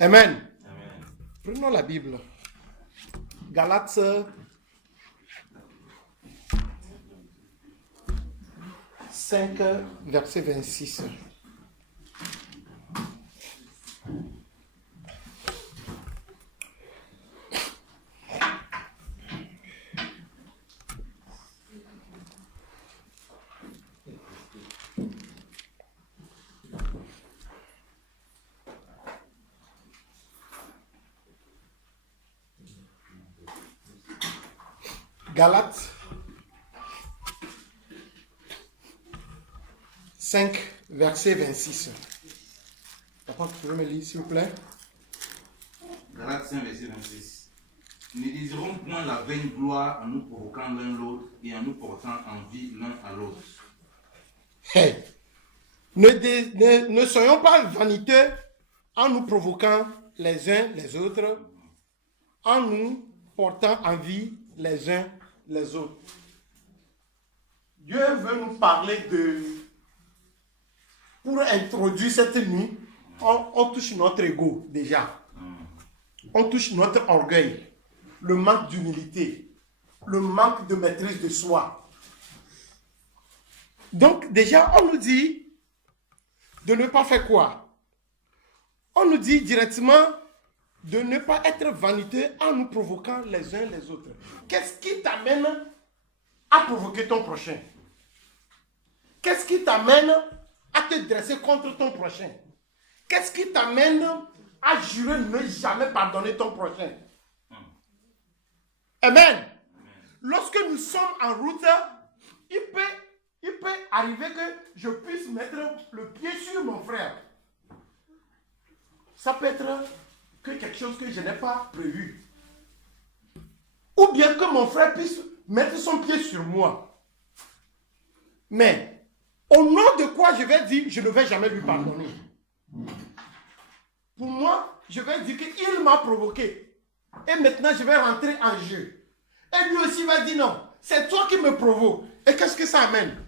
Amen. Amen. Prenons la Bible. Galates 5, verset 26. Galates 5, verset 26. Papa, tu peux me lire, s'il vous plaît? Galates 5, verset 26. Ne désirons point la vaine gloire en nous provoquant l'un l'autre et en nous portant envie l'un à l'autre. Hey. Ne soyons pas vaniteux en nous provoquant les uns les autres, en nous portant envie les uns les autres. Dieu veut nous parler de... Pour introduire cette nuit, on touche notre ego déjà. On touche notre orgueil, le manque d'humilité, le manque de maîtrise de soi. Donc déjà, on nous dit de ne pas faire quoi? On nous dit directement de ne pas être vaniteux en nous provoquant les uns les autres. Qu'est-ce qui t'amène à provoquer ton prochain? Qu'est-ce qui t'amène à te dresser contre ton prochain? Qu'est-ce qui t'amène à jurer ne jamais pardonner ton prochain? Amen. Lorsque nous sommes en route, il peut arriver que je puisse mettre le pied sur mon frère. Ça peut être que quelque chose que je n'ai pas prévu. Ou bien que mon frère puisse mettre son pied sur moi. Mais, au nom de quoi je vais dire, je ne vais jamais lui pardonner. Pour moi, je vais dire qu'il m'a provoqué. Et maintenant, je vais rentrer en jeu. Et lui aussi va dire non, c'est toi qui me provoques. Et qu'est-ce que ça amène?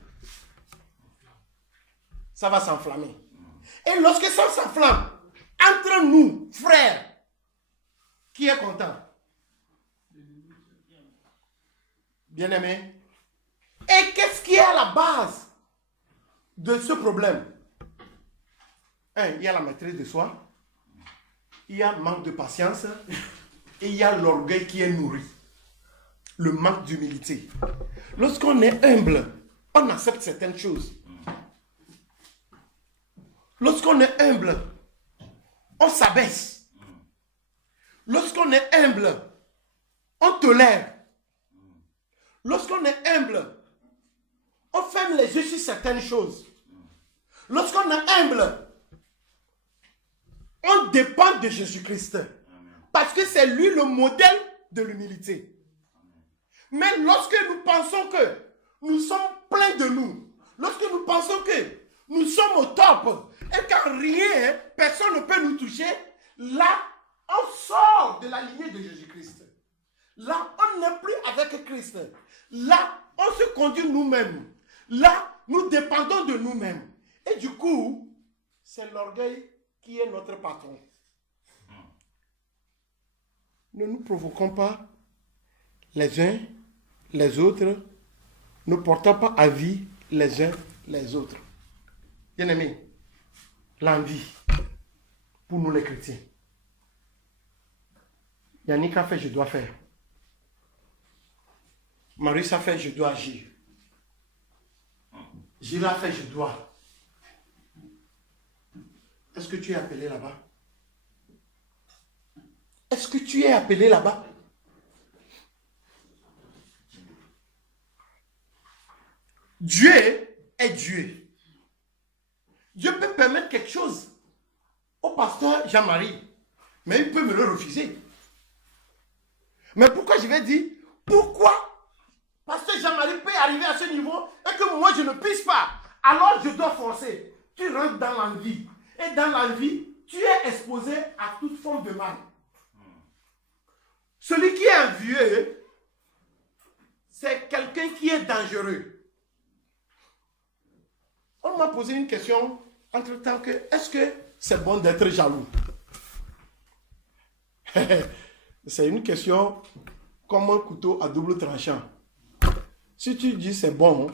Ça va s'enflammer. Et lorsque ça s'enflamme, entre nous, frères, qui est content? Bien-aimé. Et qu'est-ce qui est à la base de ce problème? Il y a la maîtrise de soi, il y a le manque de patience, et il y a l'orgueil qui est nourri. Le manque d'humilité. Lorsqu'on est humble, on accepte certaines choses. Lorsqu'on est humble, on s'abaisse. Lorsqu'on est humble, on tolère. Lorsqu'on est humble, on ferme les yeux sur certaines choses. Lorsqu'on est humble, on dépend de Jésus-Christ. Parce que c'est lui le modèle de l'humilité. Mais lorsque nous pensons que nous sommes pleins de nous, lorsque nous pensons que nous sommes au top, et qu'en rien, personne ne peut nous toucher, là, on sort de la lignée de Jésus-Christ. Là, on n'est plus avec Christ. Là, on se conduit nous-mêmes. Là, nous dépendons de nous-mêmes. Et du coup, c'est l'orgueil qui est notre patron. Ne nous provoquons pas les uns les autres, ne portons pas avis les uns les autres. Bien-aimés, l'envie pour nous les chrétiens. Yannick a fait, je dois faire. Marius a fait, je dois agir. Gilles a fait, je dois. Est-ce que tu es appelé là-bas? Est-ce que tu es appelé là-bas? Dieu est Dieu. Dieu peut permettre quelque chose au pasteur Jean-Marie, mais il peut me le refuser. Mais pourquoi je vais dire, pourquoi pasteur Jean-Marie peut arriver à ce niveau et que moi je ne puisse pas? Alors je dois forcer. Tu rentres dans l'envie. Et dans l'envie, tu es exposé à toute forme de mal. Celui qui est envieux, c'est quelqu'un qui est dangereux. On m'a posé une question entre-temps que, est-ce que c'est bon d'être jaloux? C'est une question comme un couteau à double tranchant. Si tu dis c'est bon,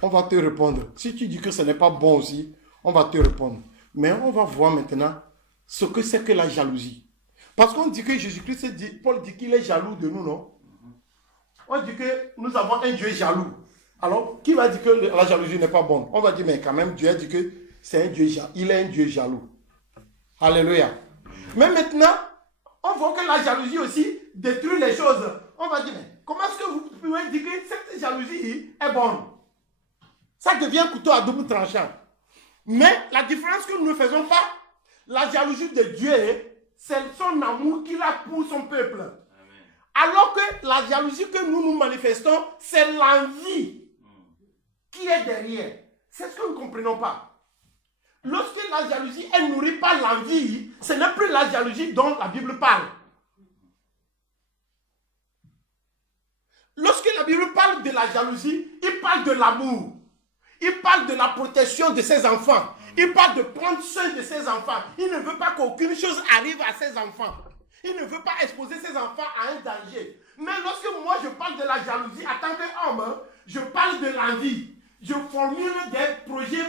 on va te répondre. Si tu dis que ce n'est pas bon aussi, on va te répondre. Mais on va voir maintenant ce que c'est que la jalousie. Parce qu'on dit que Jésus-Christ, Paul dit qu'il est jaloux de nous, non? On dit que nous avons un Dieu jaloux. Alors, qui va dire que la jalousie n'est pas bonne? On va dire, mais quand même, Dieu a dit que c'est un Dieu jaloux. Il est un Dieu jaloux. Alléluia. Mais maintenant, on voit que la jalousie aussi détruit les choses. On va dire, mais comment est-ce que vous pouvez dire que cette jalousie est bonne? Ça devient un couteau à double tranchant. Mais la différence que nous ne faisons pas, la jalousie de Dieu, c'est son amour qu'il a pour son peuple. Amen. Alors que la jalousie que nous manifestons, c'est l'envie qui est derrière. C'est ce que nous ne comprenons pas. Lorsque la jalousie, elle ne nourrit pas l'envie, ce n'est plus la jalousie dont la Bible parle. Lorsque la Bible parle de la jalousie, il parle de l'amour. Il parle de la protection de ses enfants. Il parle de prendre soin de ses enfants. Il ne veut pas qu'aucune chose arrive à ses enfants. Il ne veut pas exposer ses enfants à un danger. Mais lorsque moi je parle de la jalousie en tant qu'homme, je parle de l'envie. Je formule des projets,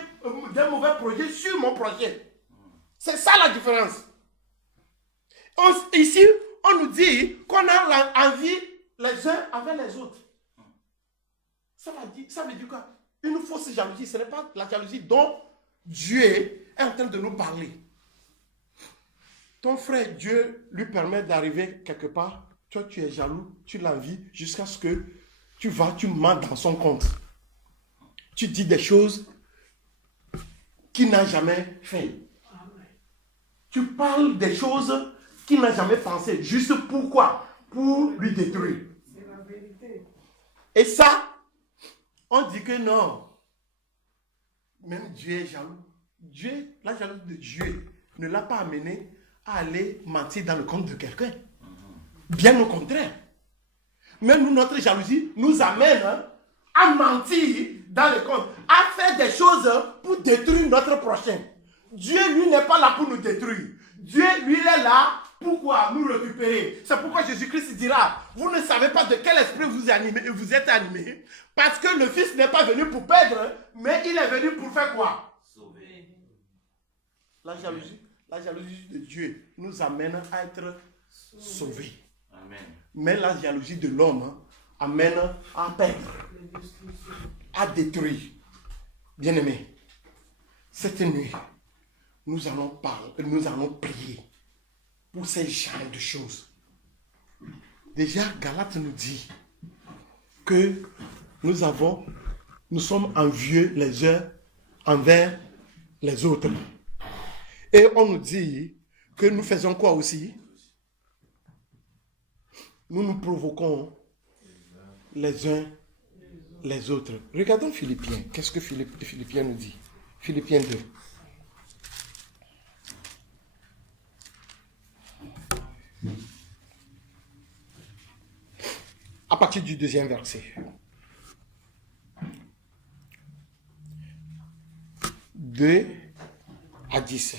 des mauvais projets sur mon projet. C'est ça la différence. Ici, on nous dit qu'on a l'envie les uns envers les autres. Ça veut dire quoi? Une fausse jalousie, ce n'est pas la jalousie dont Dieu est en train de nous parler. Ton frère, Dieu lui permet d'arriver quelque part. Toi, tu es jaloux, tu l'envies jusqu'à ce que tu mens dans son compte. Tu dis des choses qu'il n'a jamais fait. Tu parles des choses qu'il n'a jamais pensé. Juste pourquoi? Pour lui détruire. C'est la vérité. Et ça, on dit que non. Même Dieu est jaloux. Dieu, la jalousie de Dieu ne l'a pas amené à aller mentir dans le compte de quelqu'un. Bien au contraire. Mais nous, notre jalousie nous amène à mentir dans le compte, à faire des choses pour détruire notre prochain. Dieu, lui, n'est pas là pour nous détruire. Dieu, lui, il est là pour nous récupérer. C'est pourquoi Jésus-Christ dira, vous ne savez pas de quel esprit vous êtes animé, parce que le Fils n'est pas venu pour perdre, mais il est venu pour faire quoi? Sauver. La jalousie de Dieu nous amène à être sauvés. Amen. Mais la jalousie de l'homme amène à perdre, à détruire. Bien-aimés, cette nuit, nous allons prier pour ces genres de choses. Déjà, Galate nous dit que nous sommes envieux les uns envers les autres. Et on nous dit que nous faisons quoi aussi? Nous nous provoquons les uns les autres. Regardons Philippiens. Qu'est-ce que Philippiens nous dit? Philippiens 2. À partir du 2e verset. 2 à 10.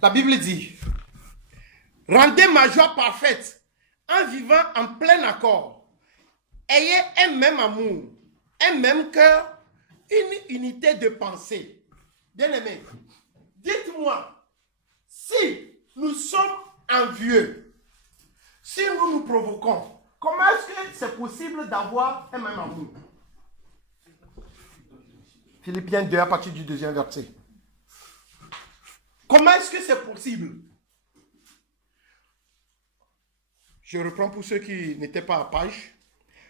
La Bible dit, rendez ma joie parfaite en vivant en plein accord. Ayez un même amour, un même cœur, une unité de pensée. Bien-aimés, dites-moi, si nous sommes envieux, si nous nous provoquons, comment est-ce que c'est possible d'avoir un même amour? Philippiens 2 à partir du 2e verset. Comment est-ce que c'est possible? Je reprends pour ceux qui n'étaient pas à page.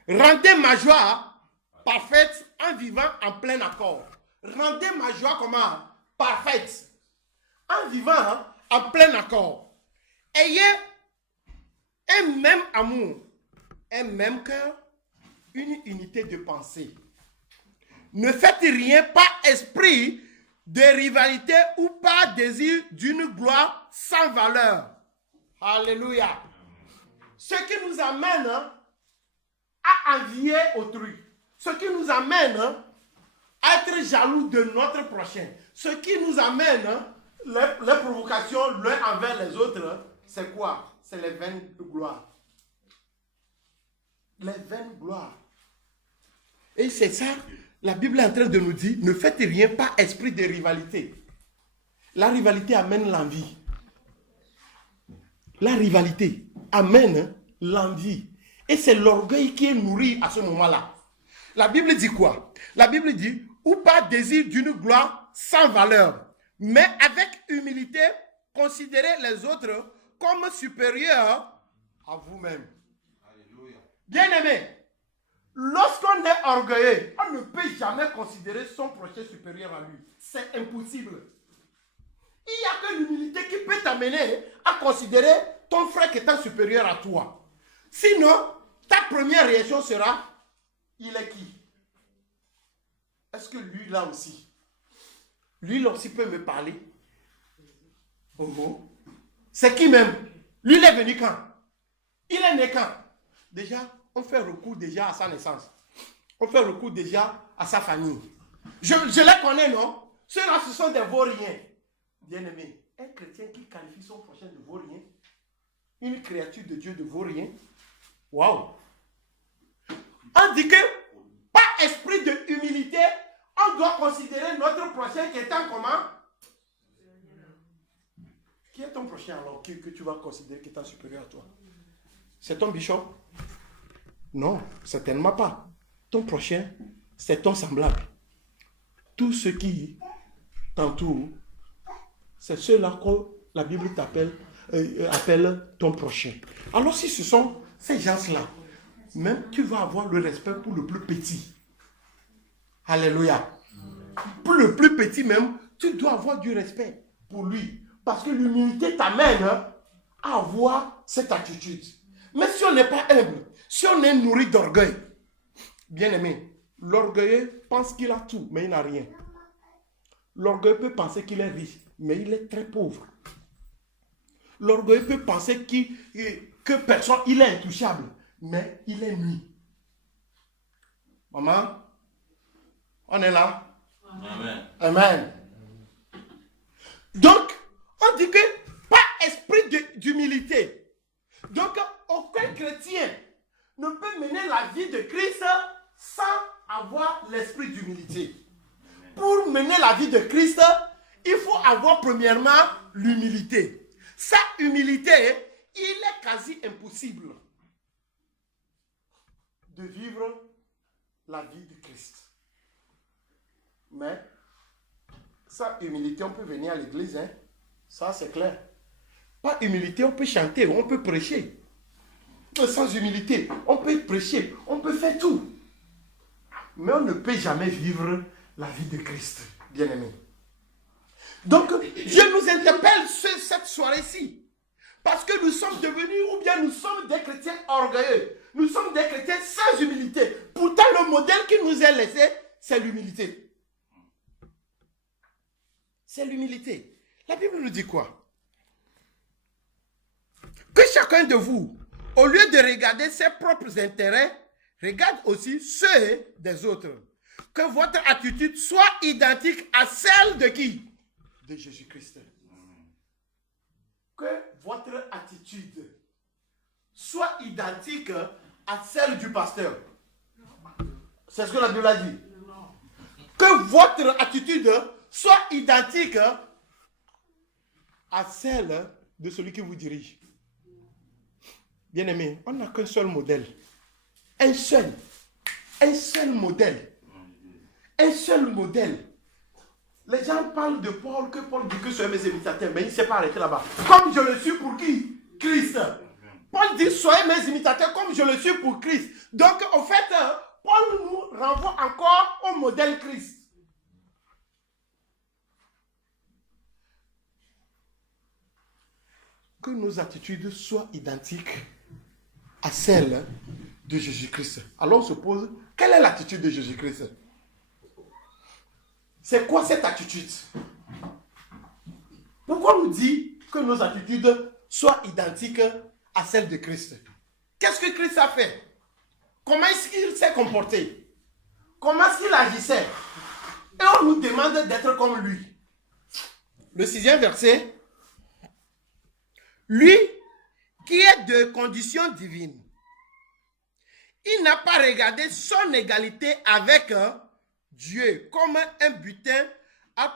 Rendez ma joie parfaite en vivant en plein accord. Rendez ma joie comment? Parfaite. En vivant en plein accord. Ayez un même amour, un même cœur, une unité de pensée. Ne faites rien par esprit de rivalité ou par désir d'une gloire sans valeur. Alléluia. Ce qui nous amène à envier autrui. Ce qui nous amène à être jaloux de notre prochain. Ce qui nous amène les provocations l'un envers les autres, c'est quoi? C'est les vaines de gloire. Les vaines gloires. Et c'est ça, la Bible est en train de nous dire, ne faites rien par esprit de rivalité. La rivalité amène l'envie. La rivalité amène l'envie. Et c'est l'orgueil qui est nourri à ce moment-là. La Bible dit quoi? La Bible dit, ou par désir d'une gloire sans valeur, mais avec humilité, considérez les autres comme supérieurs à vous-même. Bien-aimé, lorsqu'on est orgueilleux, on ne peut jamais considérer son prochain supérieur à lui. C'est impossible. Il n'y a que l'humilité qui peut t'amener à considérer ton frère qui est supérieur à toi. Sinon, ta première réaction sera, il est qui? Est-ce que lui là aussi? Lui là aussi peut me parler? Oh. C'est qui même? Lui il est venu quand? Il est né quand? Déjà, on fait recours déjà à sa naissance. On fait recours déjà à sa famille. Je les connais, non? Ceux-là, ce sont des vauriens. Bien-aimé, un chrétien qui qualifie son prochain de vaurien, une créature de Dieu de vaurien, waouh! On dit que, par esprit de humilité, on doit considérer notre prochain qui est en comment? Qui est ton prochain alors que tu vas considérer qui est supérieur à toi? C'est ton bishop? Non, certainement pas. Ton prochain, c'est ton semblable. Tout ce qui t'entoure, c'est ceux-là que la Bible appelle ton prochain. Alors si ce sont ces gens-là, même tu vas avoir le respect pour le plus petit. Alléluia. Pour le plus petit même, tu dois avoir du respect pour lui. Parce que l'humilité t'amène à avoir cette attitude. Mais si on n'est pas humble, si on est nourri d'orgueil, bien aimé, l'orgueilleux pense qu'il a tout, mais il n'a rien. L'orgueil peut penser qu'il est riche, mais il est très pauvre. L'orgueil peut penser que personne, il est intouchable, mais il est nuit. Maman, on est là? Amen. Amen. Donc, on dit que par esprit d'humilité. Donc, aucun chrétien ne peut mener la vie de Christ sans avoir l'esprit d'humilité. Pour mener la vie de Christ, il faut avoir premièrement l'humilité. Sa humilité, il est quasi impossible de vivre la vie de Christ. Mais, sa humilité, on peut venir à l'église, hein? Ça c'est clair. Par humilité, on peut chanter, on peut prêcher. Sans humilité, on peut prêcher, on peut faire tout. Mais on ne peut jamais vivre la vie de Christ, bien-aimé. Donc, Dieu nous interpelle cette soirée-ci. Parce que nous sommes devenus, ou bien nous sommes des chrétiens orgueilleux. Nous sommes des chrétiens sans humilité. Pourtant, le modèle qui nous est laissé, c'est l'humilité. C'est l'humilité. La Bible nous dit quoi? Que chacun de vous, au lieu de regarder ses propres intérêts, regarde aussi ceux des autres. Que votre attitude soit identique à celle de qui? De Jésus-Christ. Que votre attitude soit identique à celle du pasteur. C'est ce que la Bible a dit. Que votre attitude soit identique à celle de celui qui vous dirige. Bien-aimé, on n'a qu'un seul modèle. Un seul modèle. Un seul modèle. Les gens parlent de Paul, que Paul dit que soyez mes imitateurs, mais il ne s'est pas arrêté là-bas. Comme je le suis pour qui? Christ. Paul dit soyez mes imitateurs comme je le suis pour Christ. Donc, en fait, Paul nous renvoie encore au modèle Christ. Que nos attitudes soient identiques à celles de Jésus-Christ. Alors on se pose, quelle est l'attitude de Jésus-Christ? C'est quoi cette attitude? Pourquoi on nous dit que nos attitudes soient identiques à celles de Christ? Qu'est-ce que Christ a fait? Comment est-ce qu'il s'est comporté? Comment est-ce qu'il agissait? Et on nous demande d'être comme lui. Le 6e verset. Lui, qui est de condition divine. Il n'a pas regardé son égalité avec Dieu comme un butin à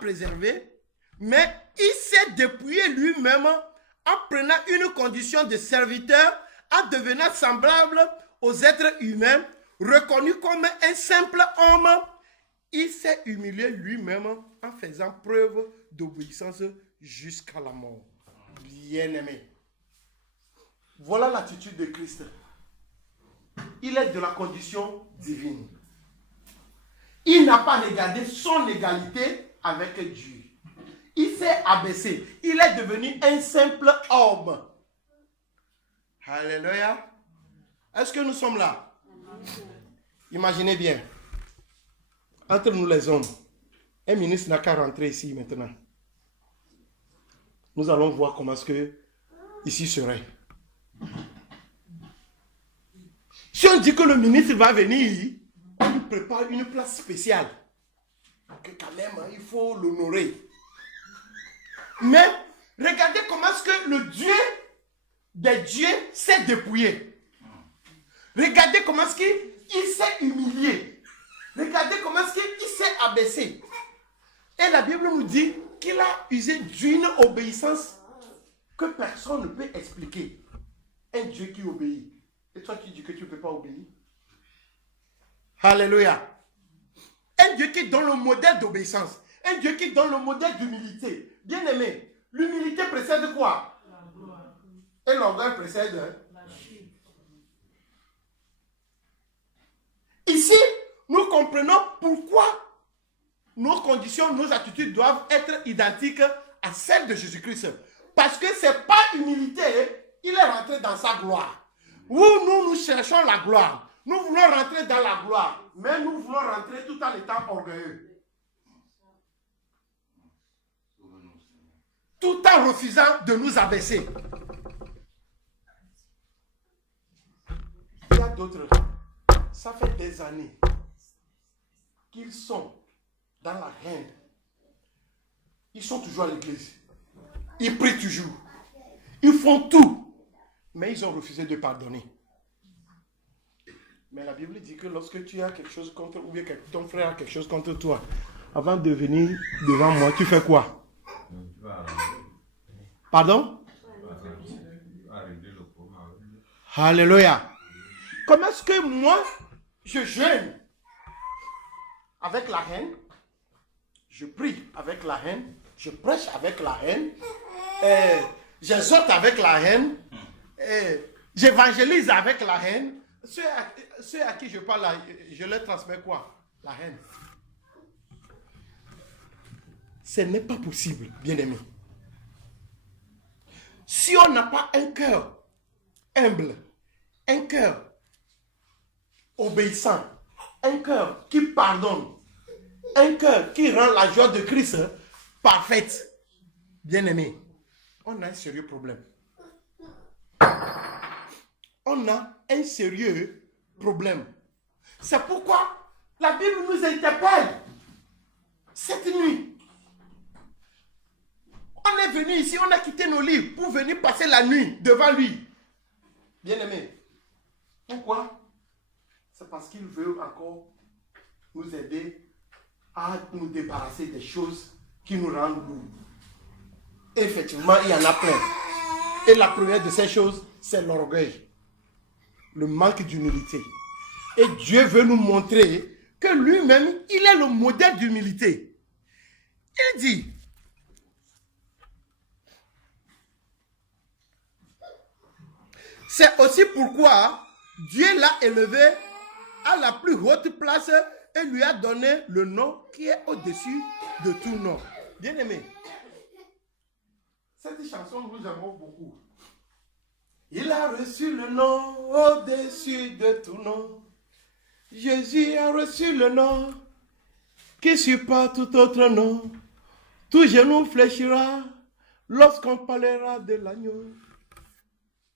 préserver, mais il s'est dépouillé lui-même en prenant une condition de serviteur, en devenant semblable aux êtres humains, reconnu comme un simple homme. Il s'est humilié lui-même en faisant preuve d'obéissance jusqu'à la mort. Bien-aimé, voilà l'attitude de Christ. Il est de la condition divine. Il n'a pas regardé son égalité avec Dieu. Il s'est abaissé. Il est devenu un simple homme. Alléluia. Est-ce que nous sommes là? Imaginez bien. Entre nous les hommes, un ministre n'a qu'à rentrer ici maintenant. Nous allons voir comment est-ce que ici serait. Si on dit que le ministre va venir, on lui prépare une place spéciale. Que quand même, il faut l'honorer. Mais regardez comment est-ce que le Dieu des dieux s'est dépouillé. Regardez comment est-ce qu'il s'est humilié. Regardez comment est-ce qu'il s'est abaissé. Et la Bible nous dit qu'il a usé d'une obéissance que personne ne peut expliquer. Un Dieu qui obéit. Et toi, tu dis que tu ne peux pas obéir. Alléluia. Un Dieu qui est dans le modèle d'obéissance. Un Dieu qui est dans le modèle d'humilité. Bien aimé, l'humilité précède quoi? Et l'orgueil précède la chute. Ici, nous comprenons pourquoi nos conditions, nos attitudes doivent être identiques à celles de Jésus-Christ. Parce que ce n'est pas humilité, il est rentré dans sa gloire. Où nous cherchons la gloire. Nous voulons rentrer dans la gloire, mais nous voulons rentrer tout en étant orgueilleux. Tout en refusant de nous abaisser. Il y a d'autres, ça fait des années qu'ils sont dans la haine. Ils sont toujours à l'église. Ils prient toujours. Ils font tout. Mais ils ont refusé de pardonner. Mais la Bible dit que lorsque tu as quelque chose contre, ou bien ton frère a quelque chose contre toi, avant de venir devant moi, tu fais quoi? Pardon? Alléluia. Comment est-ce que moi, je jeûne avec la haine? Je prie avec la haine. Je prêche avec la haine. J'exhorte avec la haine. J'évangélise avec la haine. Ceux à qui je parle, là, je leur transmets quoi? La haine. Ce n'est pas possible, bien-aimé. Si on n'a pas un cœur humble, un cœur obéissant, un cœur qui pardonne, un cœur qui rend la joie de Christ parfaite, bien-aimé, on a un sérieux problème. On a un sérieux problème. C'est pourquoi la Bible nous interpelle cette nuit. On est venu ici, on a quitté nos livres pour venir passer la nuit devant lui. Bien-aimé, pourquoi? C'est parce qu'il veut encore nous aider à nous débarrasser des choses qui nous rendent lourds. Effectivement, il y en a plein. Et la première de ces choses, c'est l'orgueil. Le manque d'humilité. Et Dieu veut nous montrer que lui-même, il est le modèle d'humilité. Il dit, c'est aussi pourquoi Dieu l'a élevé à la plus haute place et lui a donné le nom qui est au-dessus de tout nom. Bien-aimé, cette chanson, nous aimons beaucoup. Il a reçu le nom au-dessus de tout nom. Jésus a reçu le nom qui surpasse tout autre nom. Tout genou fléchira lorsqu'on parlera de l'agneau.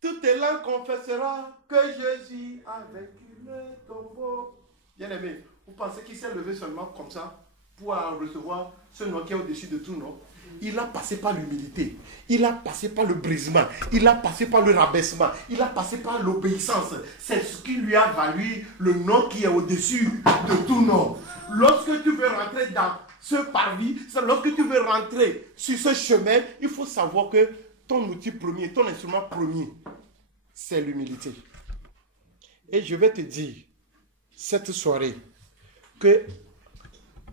Toute langue confessera que Jésus a vaincu le tombeau. Bien-aimé, vous pensez qu'il s'est levé seulement comme ça pour recevoir ce nom qui est au-dessus de tout nom? il a passé par l'humilité, il a passé par le brisement, il a passé par le rabaissement, il a passé par l'obéissance. C'est ce qui lui a valu le nom qui est au-dessus de tout nom. Lorsque tu veux rentrer dans ce parvis, lorsque tu veux rentrer sur ce chemin, il faut savoir que ton outil premier, ton instrument premier, c'est l'humilité. Et je vais te dire, cette soirée, que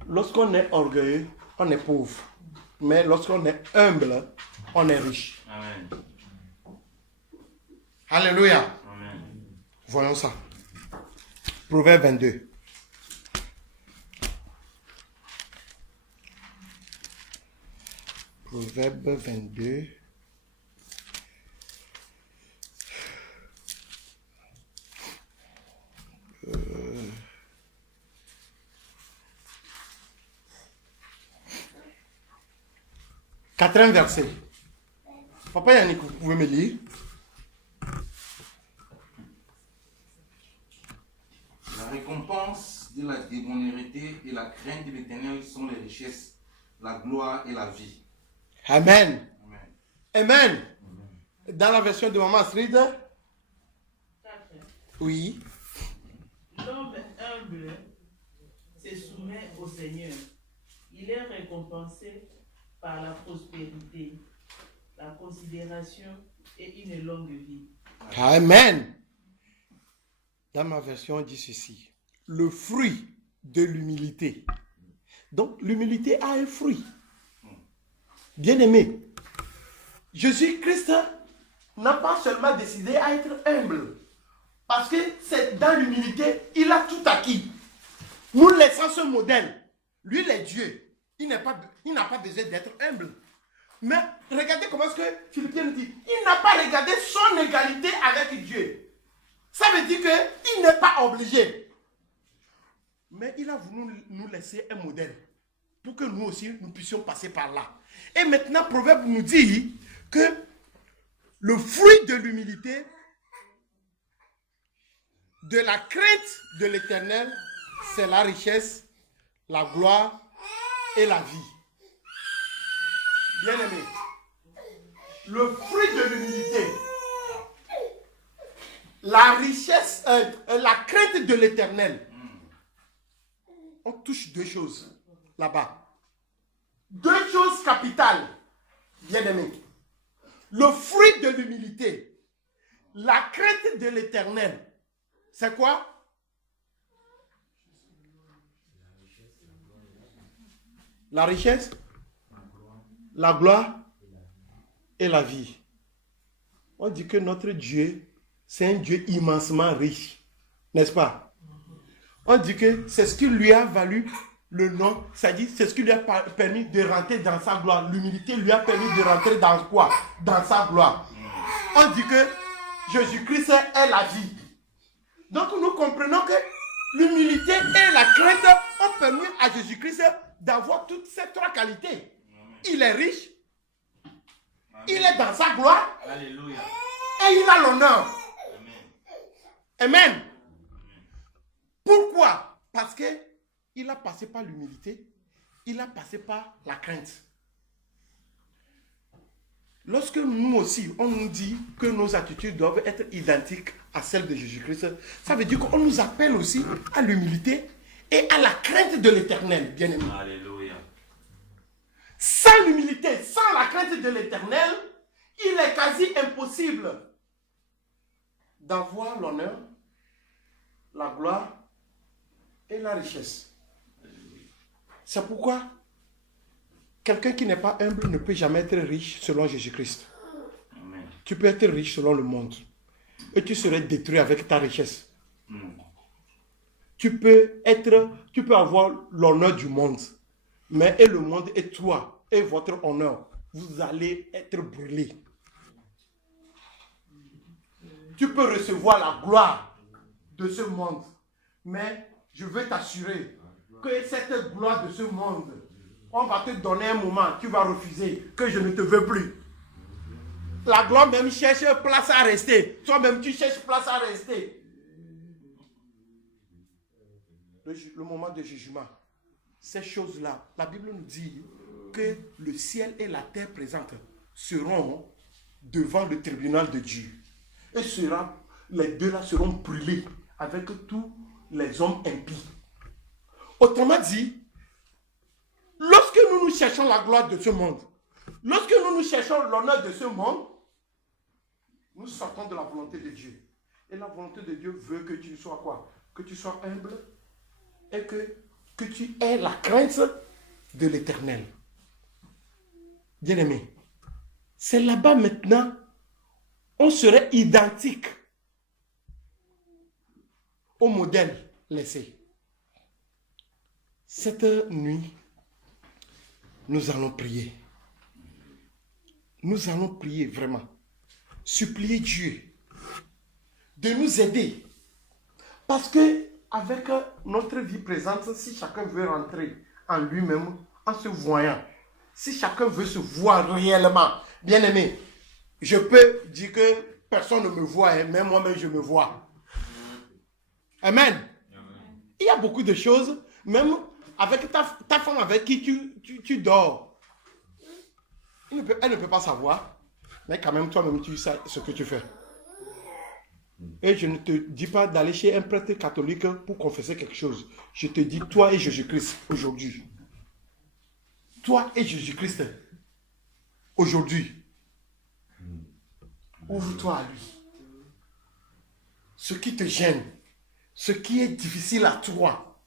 lorsqu'on est orgueilleux, on est pauvre. Mais lorsqu'on est humble, on est riche. Amen. Alléluia. Amen. Voyons ça. Proverbe 22. Proverbe 22. Quatrième verset. Papa Yannick, vous pouvez me lire? La récompense de la déshonnêteté et la crainte de l'Éternel sont les richesses, la gloire et la vie. Amen. Amen. Amen. Dans la version de Maman Astrid? Oui. L'homme humble se soumet au Seigneur. Il est récompensé par la prospérité, la considération et une longue vie. Amen. Dans ma version, on dit ceci. Le fruit de l'humilité. Donc, l'humilité a un fruit. Bien-aimé, Jésus-Christ n'a pas seulement décidé à être humble. Parce que c'est dans l'humilité, il a tout acquis. Nous laissons ce modèle. Lui, il est Dieu. Il n'a pas besoin d'être humble. Mais regardez comment est-ce que Philippiens nous dit. Il n'a pas regardé son égalité avec Dieu. Ça veut dire qu'il n'est pas obligé. Mais il a voulu nous laisser un modèle. Pour que nous aussi, nous puissions passer par là. Et maintenant, Proverbe nous dit que le fruit de l'humilité, de la crainte de l'Éternel, c'est la richesse, la gloire et la vie. Bien-aimé, le fruit de l'humilité, la richesse, la crainte de l'Éternel, on touche deux choses là-bas. Deux choses capitales, bien-aimé. Le fruit de l'humilité, la crainte de l'Éternel, c'est quoi? La richesse, la gloire et la vie. On dit que notre Dieu, c'est un Dieu immensement riche, n'est-ce pas? On dit que c'est ce qui lui a valu le nom, c'est-à-dire c'est ce qui lui a permis de rentrer dans sa gloire. L'humilité lui a permis de rentrer dans quoi? Dans sa gloire. On dit que Jésus-Christ est la vie. Donc nous comprenons que l'humilité et la crainte ont permis à Jésus-Christ d'avoir toutes ces trois qualités. Il est riche, il est dans sa gloire, Alléluia. et il a l'honneur. Amen. Pourquoi? Parce qu'il a passé par l'humilité, il a passé par la crainte. Lorsque nous aussi, on nous dit que nos attitudes doivent être identiques à celles de Jésus-Christ, ça veut dire qu'on nous appelle aussi à l'humilité et à la crainte de l'Éternel, bien-aimé. Alléluia. Sans l'humilité, sans la crainte de l'Éternel, il est quasi impossible d'avoir l'honneur, la gloire et la richesse. C'est pourquoi quelqu'un qui n'est pas humble ne peut jamais être riche selon Jésus-Christ. Amen. Tu peux être riche selon le monde et tu serais détruit avec ta richesse. Tu peux avoir l'honneur du monde, mais et le monde et toi et votre honneur, vous allez être brûlés. Tu peux recevoir la gloire de ce monde, mais je veux t'assurer que cette gloire de ce monde, on va te donner un moment, tu vas refuser, que je ne te veux plus. La gloire même cherche place à rester. Toi-même, tu cherches place à rester. Le moment de jugement, ces choses-là, la Bible nous dit que le ciel et la terre présentes seront devant le tribunal de Dieu. Et les deux-là seront brûlés avec tous les hommes impies. Autrement dit, lorsque nous cherchons la gloire de ce monde, lorsque nous cherchons l'honneur de ce monde, nous sortons de la volonté de Dieu. Et la volonté de Dieu veut que tu sois quoi? Que tu sois humble et que tu aies la crainte de l'Éternel. Bien-aimé, c'est là-bas maintenant, on serait identique au modèle laissé. Cette nuit, nous allons prier. Nous allons prier vraiment. Supplier Dieu de nous aider. Parce que avec notre vie présente, si chacun veut rentrer en lui-même, en se voyant, si chacun veut se voir réellement, bien aimé, je peux dire que personne ne me voit, mais moi-même je me vois. Amen. Il y a beaucoup de choses, même avec ta femme avec qui tu dors. Elle ne peut pas savoir, mais quand même toi-même tu sais ce que tu fais. Et je ne te dis pas d'aller chez un prêtre catholique pour confesser quelque chose. Je te dis toi et Jésus-Christ aujourd'hui. Toi et Jésus-Christ aujourd'hui. Ouvre-toi à lui. Ce qui te gêne, ce qui est difficile à toi,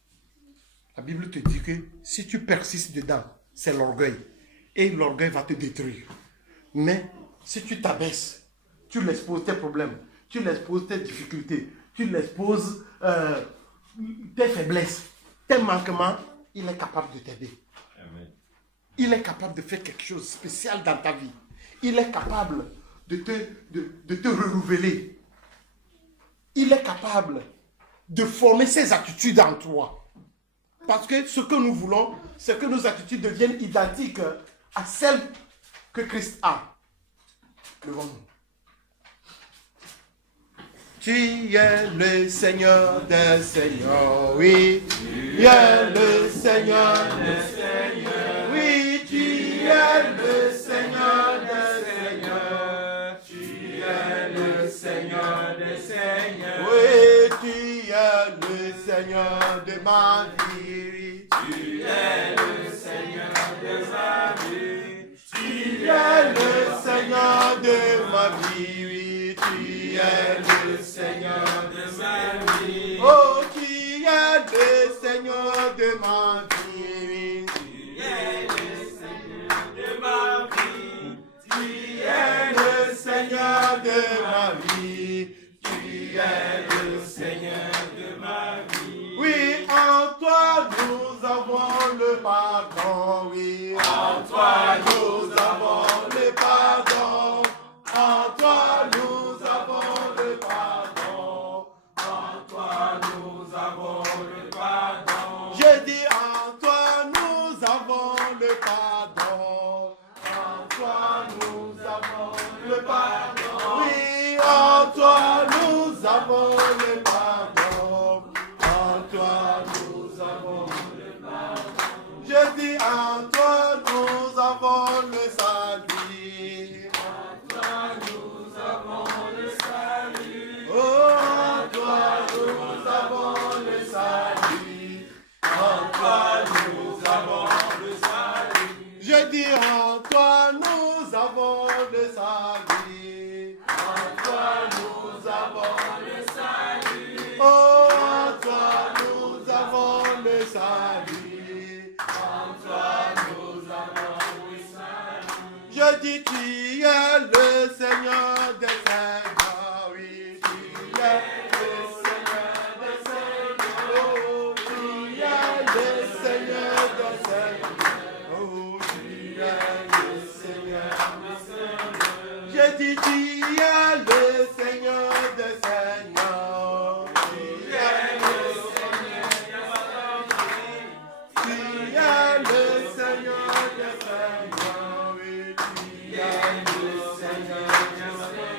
la Bible te dit que si tu persistes dedans, c'est l'orgueil. Et l'orgueil va te détruire. Mais si tu t'abaisses, tu laisses poser tes problèmes, tu laisses poser tes difficultés, tu laisses poser tes faiblesses, tes manquements, il est capable de t'aider. Il est capable de faire quelque chose de spécial dans ta vie. Il est capable de te renouveler. Il est capable de former ses attitudes en toi. Parce que ce que nous voulons, c'est que nos attitudes deviennent identiques à celles que Christ a devant nous. Tu es le Seigneur des Seigneurs, oui. Tu es le Seigneur des Seigneurs, oui. Tu es le Seigneur des Seigneurs. Tu es le Seigneur des Seigneurs, oui. Tu es le Seigneur de ma vie. Tu es le Seigneur de ma vie. Tu es le Seigneur de ma vie, oui. Tu es le Seigneur de ma vie. Oh, tu es le Seigneur de ma vie. Tu es le Seigneur de ma vie. Tu es le Seigneur de ma vie. Tu es le Seigneur de ma vie. Oui, en toi nous avons le pardon. Oui, en toi nous avons le pardon. En toi nous avons le pardon. En toi nous avons le pardon. Je dis en toi nous avons le pardon. En toi nous avons le pardon. Oui, en toi nous avons le pardon. En toi nous avons le pardon. Je dis en toi nous avons le salut. En toi nous avons le salut. En toi nous avons le salut. Je dis en toi nous avons le salut. En toi nous avons le salut. Oh, en toi nous avons le salut. En toi nous avons le salut. Je dis tu es le Seigneur des Seigneurs, oui. Tu es le Seigneur des Seigneurs. Oh, tu es le Seigneur des Seigneurs. Oh, tu es le Seigneur des Seigneurs. Je dis tu es le Seigneur des Seigneurs. Tu es le Seigneur des Seigneurs. Tu es le Seigneur des Seigneurs. Oui, tu es le Seigneur des Seigneurs.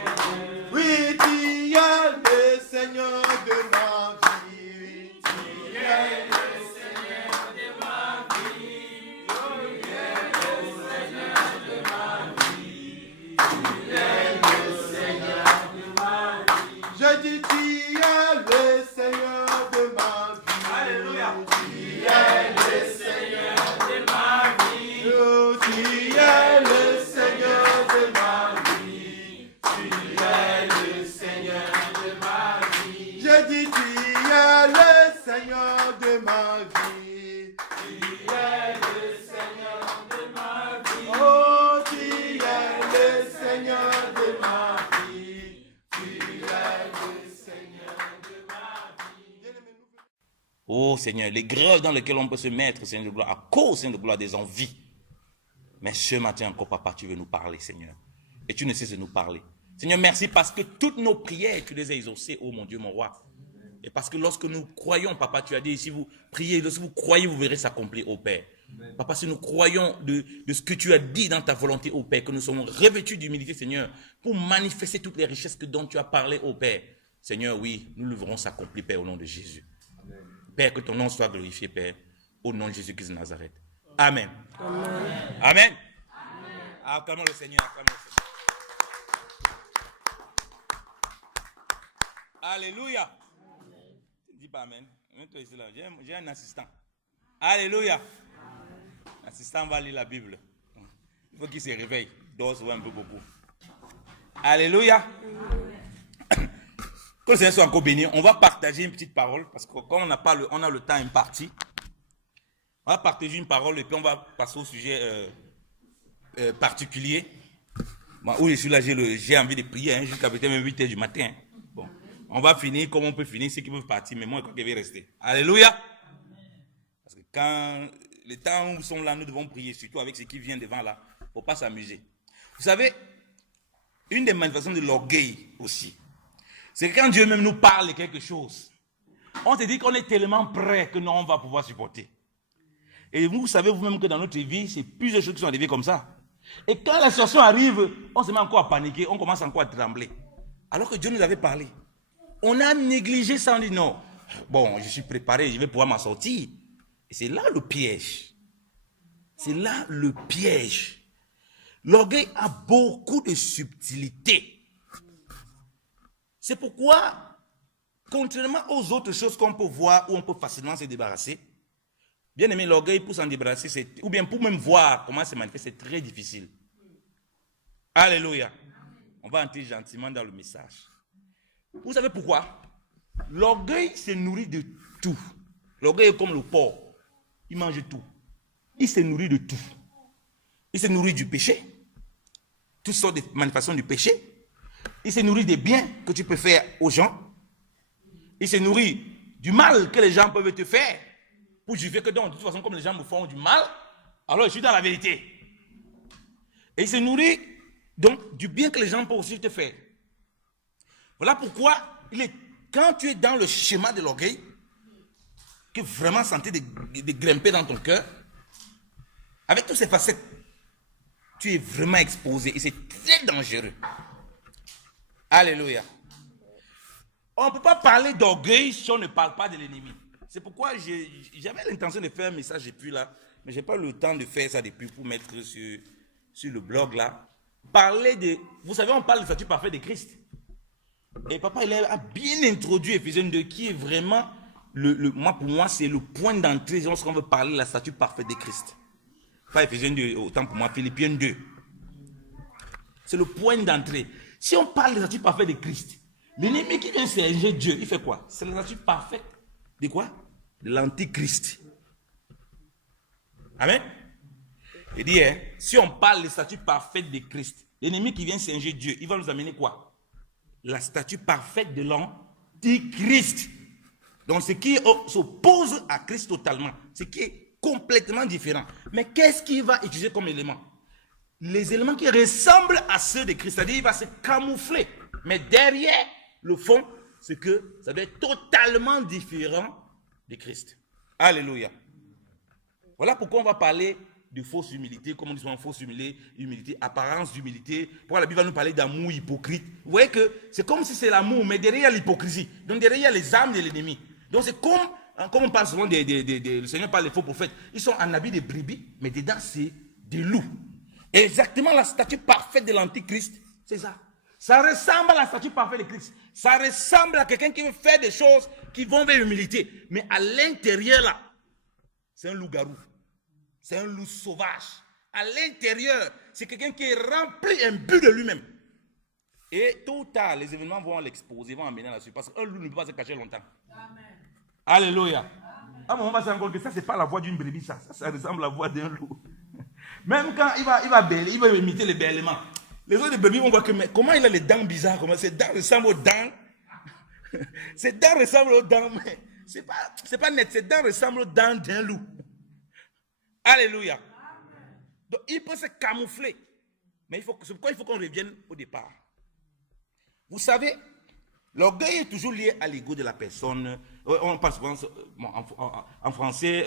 Oui, tu es le Seigneur de ma vie. Tu es le Seigneur de ma le Seigneur de ma vie. Tu es le Seigneur de ma vie. Oh Seigneur, les grèves dans lesquelles on peut se mettre, Seigneur de gloire, à cause, Seigneur de gloire, des envies. Mais ce matin encore, Papa, tu veux nous parler, Seigneur. Et tu ne cesses de nous parler. Seigneur, merci parce que toutes nos prières, tu les as exaucées, oh mon Dieu, mon roi. Et parce que lorsque nous croyons, Papa, tu as dit, si vous priez, lorsque vous croyez, vous verrez s'accomplir, ô Père. Papa, si nous croyons de ce que tu as dit dans ta volonté, ô Père, que nous sommes revêtus d'humilité, Seigneur, pour manifester toutes les richesses dont tu as parlé, ô Père. Seigneur, oui, nous le verrons s'accomplir, Père, au nom de Jésus. Amen. Père, que ton nom soit glorifié, Père, au nom de Jésus-Christ de Nazareth. Amen. Amen. Amen. Amen. Acclamons le Seigneur, acclamons le Seigneur. Alléluia. Ne dis pas Amen. J'ai un assistant. Alléluia. L'assistant va lire la Bible. Il faut qu'il se réveille. Il dort souvent un peu beaucoup. Alléluia. Que le Seigneur soit encore béni. On va partager une petite parole parce que comme on a le temps imparti, on va partager une parole et puis on va passer au sujet particulier. Moi, où je suis là, j'ai envie de prier hein, jusqu'à peut-être même 8h du matin. Bon. On va finir comme on peut finir, ceux qui peuvent partir, mais moi, je crois qu'il va rester. Alléluia. Parce que quand le temps où nous sommes là, nous devons prier, surtout avec ce qui vient devant là. Il ne faut pas s'amuser. Vous savez, une des manifestations de l'orgueil aussi, c'est que quand Dieu même nous parle de quelque chose, on se dit qu'on est tellement prêt que non, on va pouvoir supporter. Et vous savez vous-même que dans notre vie, c'est plusieurs choses qui sont arrivées comme ça. Et quand la situation arrive, on se met encore à paniquer, on commence encore à trembler. Alors que Dieu nous avait parlé. On a négligé ça, on dit non. Bon, je suis préparé, je vais pouvoir m'en sortir. Et c'est là le piège. C'est là le piège. L'orgueil a beaucoup de subtilité. C'est pourquoi, contrairement aux autres choses qu'on peut voir, où on peut facilement se débarrasser, bien aimé, l'orgueil pour s'en débarrasser, ou bien pour même voir comment se manifeste, c'est très difficile. Alléluia. On va entrer gentiment dans le message. Vous savez pourquoi? L'orgueil se nourrit de tout. L'orgueil est comme le porc. Il mange tout. Il se nourrit de tout. Il se nourrit du péché. Toutes sortes de manifestations du péché. Il se nourrit des biens que tu peux faire aux gens. Il se nourrit du mal que les gens peuvent te faire. Pour juger que donc, de toute façon, comme les gens me font du mal, alors je suis dans la vérité. Et il se nourrit donc du bien que les gens peuvent aussi te faire. Voilà pourquoi quand tu es dans le schéma de l'orgueil, que vraiment sentir de grimper dans ton cœur, avec toutes ces facettes, tu es vraiment exposé et c'est très dangereux. Alléluia. On ne peut pas parler d'orgueil si on ne parle pas de l'ennemi. C'est pourquoi j'avais l'intention de faire un message depuis là, mais je n'ai pas le temps de faire ça depuis pour mettre sur le blog là. Vous savez, on parle du statut parfait de Christ. Et papa, il a bien introduit Ephésiens 2, qui est vraiment, pour moi, c'est le point d'entrée lorsqu'on veut parler de la statue parfaite de Christ. Pas Ephésiens 2, autant pour moi, Philippiens 2. C'est le point d'entrée. Si on parle de la statue parfaite de Christ, l'ennemi qui vient singer Dieu, il fait quoi? C'est la statue parfaite de quoi? De l'antichrist. Amen. Il dit, si on parle de la statue parfaite de Christ, l'ennemi qui vient singer Dieu, il va nous amener quoi? La statue parfaite de l'antichrist. Donc ce qui s'oppose à Christ totalement, ce qui est complètement différent. Mais qu'est-ce qu'il va utiliser comme élément? Les éléments qui ressemblent à ceux de Christ, c'est-à-dire il va se camoufler. Mais derrière le fond, c'est que ça doit être totalement différent de Christ. Alléluia. Voilà pourquoi on va parler de fausse humilité, comme on dit souvent, fausse humilité, apparence d'humilité. Pourquoi la Bible va nous parler d'amour hypocrite? Vous voyez que c'est comme si c'est l'amour, mais derrière il y a l'hypocrisie. Donc derrière il y a les armes de l'ennemi. Donc c'est comme on parle souvent le Seigneur parle des faux prophètes. Ils sont en habit de brebis, mais dedans c'est des loups. Et exactement la statue parfaite de l'antichrist, c'est ça. Ça ressemble à la statue parfaite de Christ. Ça ressemble à quelqu'un qui veut faire des choses qui vont vers l'humilité. Mais à l'intérieur là, c'est un loup-garou. C'est un loup sauvage. À l'intérieur, c'est quelqu'un qui est rempli, imbu de lui-même. Et tôt ou tard, les événements vont l'exposer, vont emmener là-dessus. Parce qu'un loup ne peut pas se cacher longtemps. Amen. Alléluia. À un moment, on va se rendre compte que ça, ce n'est pas la voix d'une brebis, ça ressemble à la voix d'un loup. Même quand il va bêler, il va imiter les bêlements. Les autres brebis vont voir que, mais comment il a les dents bizarres, comment ses dents ressemblent aux dents. Ses dents ressemblent aux dents, mais c'est pas net, ses dents ressemblent aux dents d'un loup. Alléluia. Donc il peut se camoufler. Mais c'est pourquoi il faut qu'on revienne au départ. Vous savez, l'orgueil est toujours lié à l'ego de la personne. On parle souvent, en français,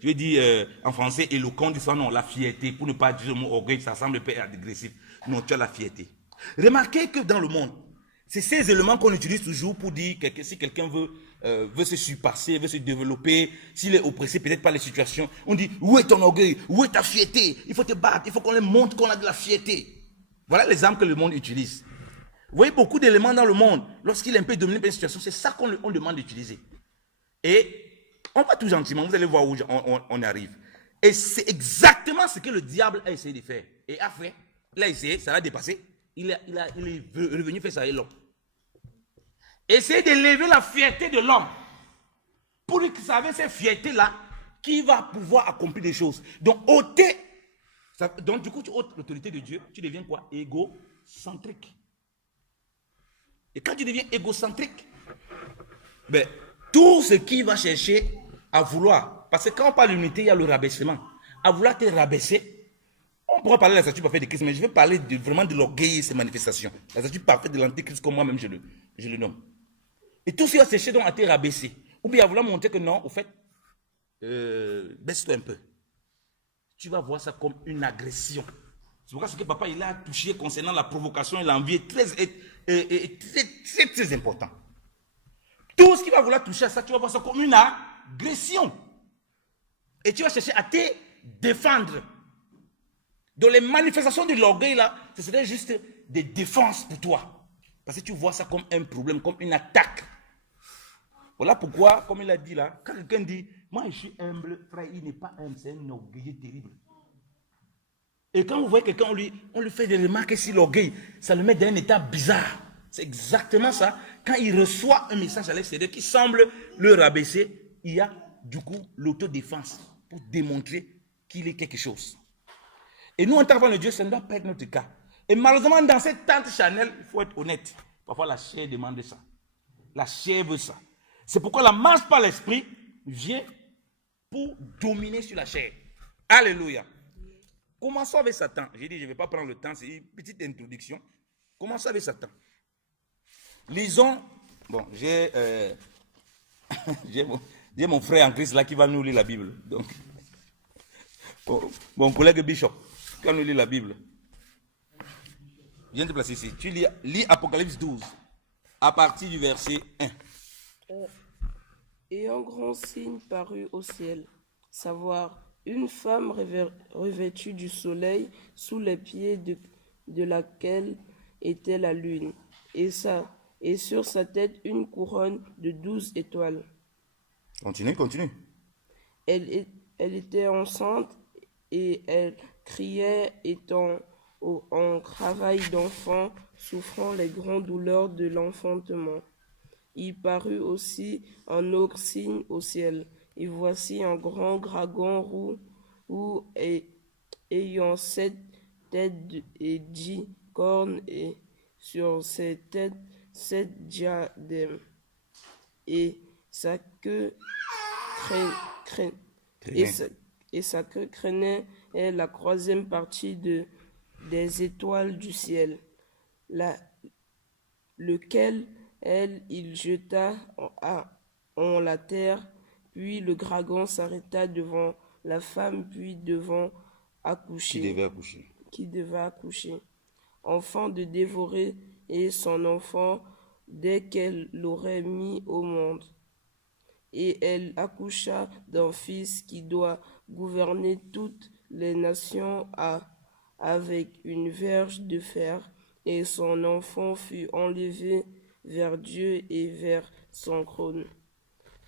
je vais dire, en français éloquent, on dit ça, non, la fierté. Pour ne pas dire le mot orgueil, ça semble un peu agressif. Non, tu as la fierté. Remarquez que dans le monde, c'est ces éléments qu'on utilise toujours pour dire que si quelqu'un veut se surpasser, veut se développer, s'il est oppressé peut-être par les situations, on dit, où est ton orgueil? Où est ta fierté? Il faut te battre, il faut qu'on leur montre qu'on a de la fierté. Voilà les armes que le monde utilise. Vous voyez beaucoup d'éléments dans le monde, lorsqu'il est un peu dominé par une situation, c'est ça qu'on demande d'utiliser. Et on va tout gentiment, vous allez voir où on arrive. Et c'est exactement ce que le diable a essayé de faire. Et après, il a essayé, ça l'a dépassé, il est revenu faire ça et l'homme. Essayer d'élever la fierté de l'homme. Pour que ça avec cette fierté-là, qui va pouvoir accomplir des choses. Donc, donc du coup, tu ôtes l'autorité de Dieu, tu deviens quoi? Égocentrique. Et quand tu deviens égocentrique, ben, tout ce qui va chercher à vouloir, parce que quand on parle d'unité, il y a le rabaissement. À vouloir te rabaisser, on pourra parler de la statue parfaite de Christ, mais je vais parler vraiment de l'orgueil et ses manifestations. La statue parfaite de l'antéchrist, comme moi-même je le nomme. Et tout ce qui va chercher donc à te rabaisser, ou bien à vouloir montrer que non, au fait, baisse-toi un peu. Tu vas voir ça comme une agression. C'est pourquoi ce que papa il a touché concernant la provocation et l'envie est très important. Tout ce qui va vouloir toucher à ça, tu vas voir ça comme une agression. Et tu vas chercher à te défendre. Donc les manifestations de l'orgueil là, ce serait juste des défenses pour toi. Parce que tu vois ça comme un problème, comme une attaque. Voilà pourquoi, comme il a dit là, quand quelqu'un dit, moi je suis humble, frère, il n'est pas humble, c'est un orgueilleux terrible. Et quand vous voyez quelqu'un, on lui fait des remarques sur l'orgueil, ça le met dans un état bizarre. C'est exactement ça. Quand il reçoit un message à l'extérieur qui semble le rabaisser, il y a du coup l'autodéfense pour démontrer qu'il est quelque chose. Et nous, en tant que Dieu, ça ne doit pas être notre cas. Et malheureusement, dans cette tente Chanel, il faut être honnête. Parfois, la chair demande ça. La chair veut ça. C'est pourquoi la marche par l'esprit vient pour dominer sur la chair. Alléluia. Commençons avec Satan. J'ai dit, je ne vais pas prendre le temps, c'est une petite introduction. Commençons avec Satan. Lisons. Bon, j'ai mon frère en Christ là qui va nous lire la Bible. Donc, mon collègue Bishop, qui va nous lire la Bible. Viens te placer ici. Tu lis Apocalypse 12, à partir du verset 1. Et un grand signe parut au ciel, savoir une femme revêtue du soleil, sous les pieds de laquelle était la lune, et sur sa tête une couronne de 12 étoiles. Continue. Elle était enceinte et elle criait étant en travail d'enfant, souffrant les grandes douleurs de l'enfantement. Il parut aussi un autre signe au ciel. Et voici un grand dragon roux ayant 7 têtes et 10 cornes, et sur ses têtes 7 diadèmes. Et sa queue crânée est la 3e partie des étoiles du ciel, lequel il jeta en la terre. Puis le dragon s'arrêta devant la femme, puis devant qui devait accoucher, enfant de dévorer et son enfant dès qu'elle l'aurait mis au monde. Et elle accoucha d'un fils qui doit gouverner toutes les nations avec une verge de fer, et son enfant fut enlevé vers Dieu et vers son trône.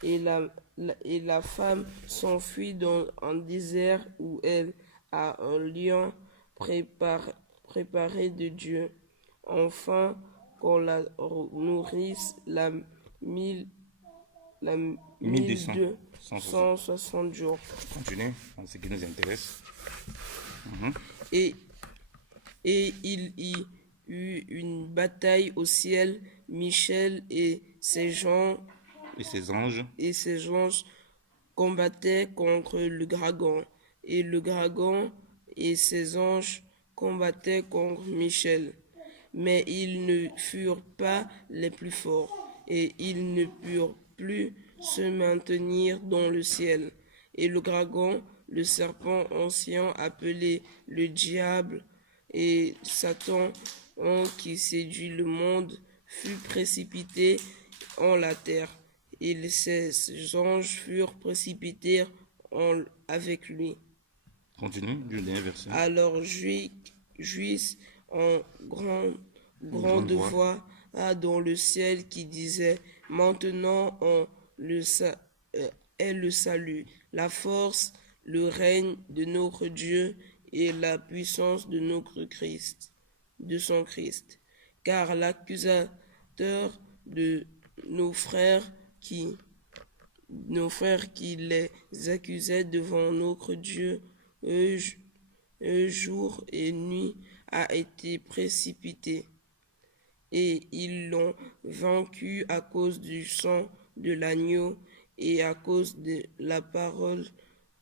Et la femme s'enfuit dans un désert où elle a un lieu préparé de Dieu, enfin qu'on la nourrisse la 1260 jours. Continue, c'est ce qui nous intéresse. Et Et il y eut une bataille au ciel. Michel et ses anges combattaient contre le dragon. Et le dragon et ses anges combattaient contre Michel. Mais ils ne furent pas les plus forts, et ils ne purent plus se maintenir dans le ciel. Et le dragon, le serpent ancien appelé le diable et Satan, qui séduit le monde, fut précipité en la terre, et ses anges furent précipités avec lui. Continue, du dernier verset. Alors jouissent en grande voix dans le ciel qui disait: Maintenant est le salut, la force, le règne de notre Dieu et la puissance de notre Christ, de son Christ. Car l'accusateur de nos frères qui les accusaient devant notre Dieu jour et nuit a été précipité, et ils l'ont vaincu à cause du sang de l'agneau et à cause de la parole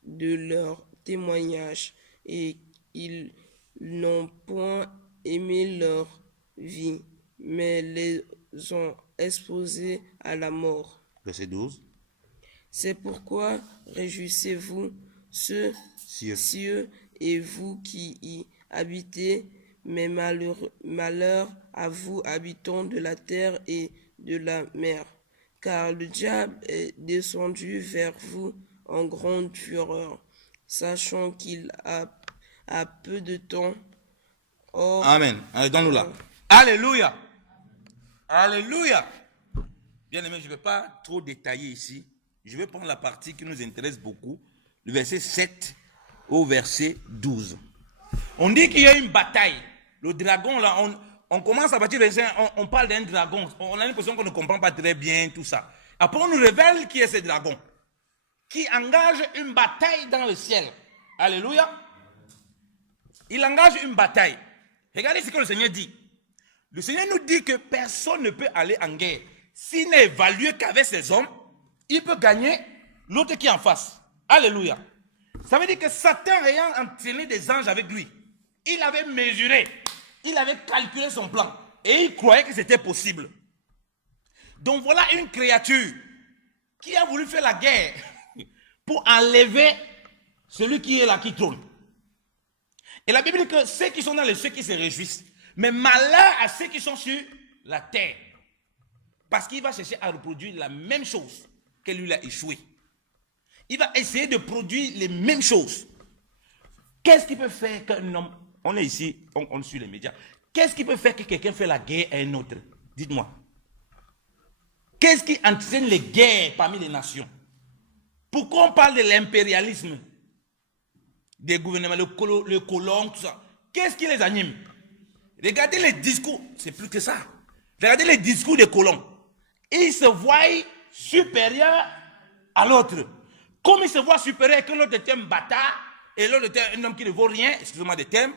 de leur témoignage, et ils n'ont point aimé leur vie, mais les ont exposés à la mort. Verset 12. C'est pourquoi réjouissez-vous, cieux, et vous qui y habitez, mais malheur à vous, habitants de la terre et de la mer, car le diable est descendu vers vous en grande fureur, sachant qu'il a peu de temps. Or, Amen. Allez, donne-nous là. Alléluia. Alléluia. Bien aimé, je ne vais pas trop détailler ici. Je vais prendre la partie qui nous intéresse beaucoup, le verset 7 au verset 12. On dit qu'il y a une bataille. Le dragon, là, on commence à partir du verset 1, on parle d'un dragon. On a l'impression qu'on ne comprend pas très bien tout ça. Après, on nous révèle qui est ce dragon, qui engage une bataille dans le ciel. Alléluia. Il engage une bataille. Regardez ce que le Seigneur dit. Le Seigneur nous dit que personne ne peut aller en guerre s'il n'est évalué qu'avec ses hommes. Il peut gagner l'autre qui est en face. Alléluia. Ça veut dire que Satan ayant entraîné des anges avec lui, il avait mesuré, il avait calculé son plan et il croyait que c'était possible. Donc voilà une créature qui a voulu faire la guerre pour enlever celui qui est là, qui trône. Et la Bible dit que ceux qui sont dans les cieux qui se réjouissent, mais malheur à ceux qui sont sur la terre, parce qu'il va chercher à reproduire la même chose que lui a échoué. Il va essayer de produire les mêmes choses. Qu'est-ce qui peut faire qu'un homme, on est ici, on suit les médias, qu'est-ce qui peut faire que quelqu'un fait la guerre à un autre? Dites-moi. Qu'est-ce qui entraîne les guerres parmi les nations? Pourquoi on parle de l'impérialisme des gouvernements, le colon, tout ça? Qu'est-ce qui les anime? Regardez les discours, c'est plus que ça. Regardez les discours des colons. Ils se voient supérieurs à l'autre. Comme ils se voient supérieurs, que l'autre est un bâtard et l'autre est un homme qui ne vaut rien, excusez-moi des termes,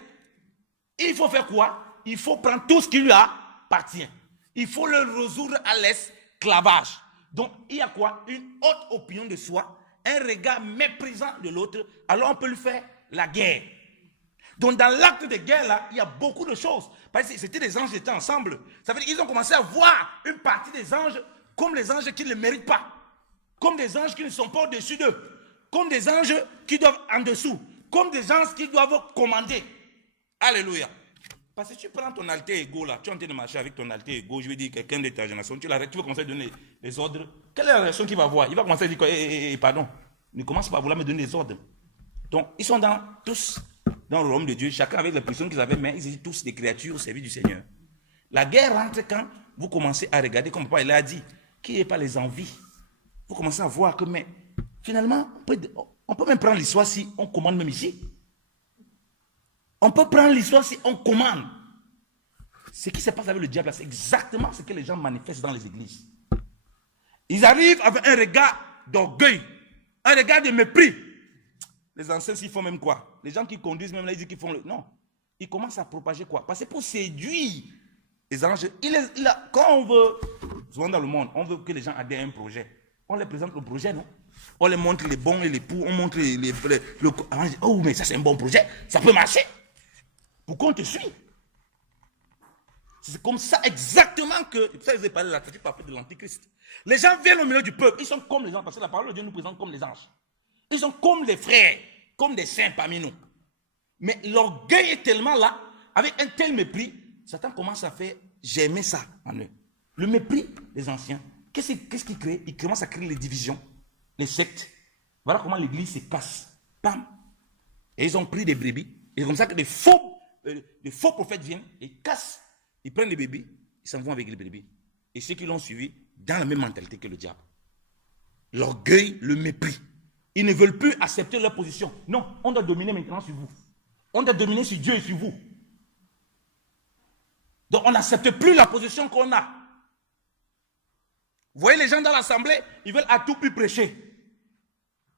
il faut faire quoi? Il faut prendre tout ce qui lui appartient. Il faut le résoudre à l'esclavage. Donc, il y a quoi? Une haute opinion de soi, un regard méprisant de l'autre, alors on peut lui faire la guerre. Donc, dans l'acte de guerre, là, il y a beaucoup de choses. Parce que c'était des anges qui étaient ensemble. Ça veut dire qu'ils ont commencé à voir une partie des anges comme les anges qui ne le méritent pas. Comme des anges qui ne sont pas au-dessus d'eux. Comme des anges qui doivent en dessous. Comme des anges qui doivent commander. Alléluia. Parce que tu prends ton alter ego là, tu es en train de marcher avec ton alter ego, je veux dire quelqu'un de ta génération, tu l'arrêtes, tu vas commencer à donner des ordres. Quelle est la réaction qu'il va avoir? Il va commencer à dire pardon, ne commence pas à vouloir me donner des ordres. Donc, ils sont tous dans le royaume de Dieu, chacun avec les positions qu'ils avaient, mais ils étaient tous des créatures au service du Seigneur. La guerre rentre quand vous commencez à regarder, comme papa il a dit, qu'il n'y ait pas les envies. Vous commencez à voir que, mais finalement, on peut même prendre l'histoire si on commande même ici. On peut prendre l'histoire si on commande. Ce qui se passe avec le diable, c'est exactement ce que les gens manifestent dans les églises. Ils arrivent avec un regard d'orgueil, un regard de mépris. Les anciens, ils font même quoi? Les gens qui conduisent, même là, ils disent qu'ils font le... Non. il commence à propager quoi? Parce que pour séduire les anges, quand on veut, souvent dans le monde, on veut que les gens adhèrent à un projet. On les présente le projet, non? On les montre les bons et les pour, on montre oh, mais ça c'est un bon projet, ça peut marcher. Pourquoi on te suit? C'est comme ça exactement que, ça je vous ai parlé de la stratégie parfaite de l'Antichrist. Les gens viennent au milieu du peuple, ils sont comme les anges, parce que la parole de Dieu nous présente comme les anges. Ils sont comme les frères, comme des saints parmi nous. Mais l'orgueil est tellement là, avec un tel mépris, Satan commence à faire germer ça en eux. Le mépris des anciens. Qu'est-ce qu'il crée? Il commence à créer les divisions, les sectes. Voilà comment l'église se casse. Bam! Et ils ont pris des brebis. Et c'est comme ça que des faux prophètes viennent et cassent. Ils prennent les bébés, ils s'en vont avec les bébés. Et ceux qui l'ont suivi, dans la même mentalité que le diable. L'orgueil, le mépris. Ils ne veulent plus accepter leur position. Non, on doit dominer maintenant sur vous. On doit dominer sur Dieu et sur vous. Donc on n'accepte plus la position qu'on a. Vous voyez les gens dans l'assemblée, ils veulent à tout prix prêcher.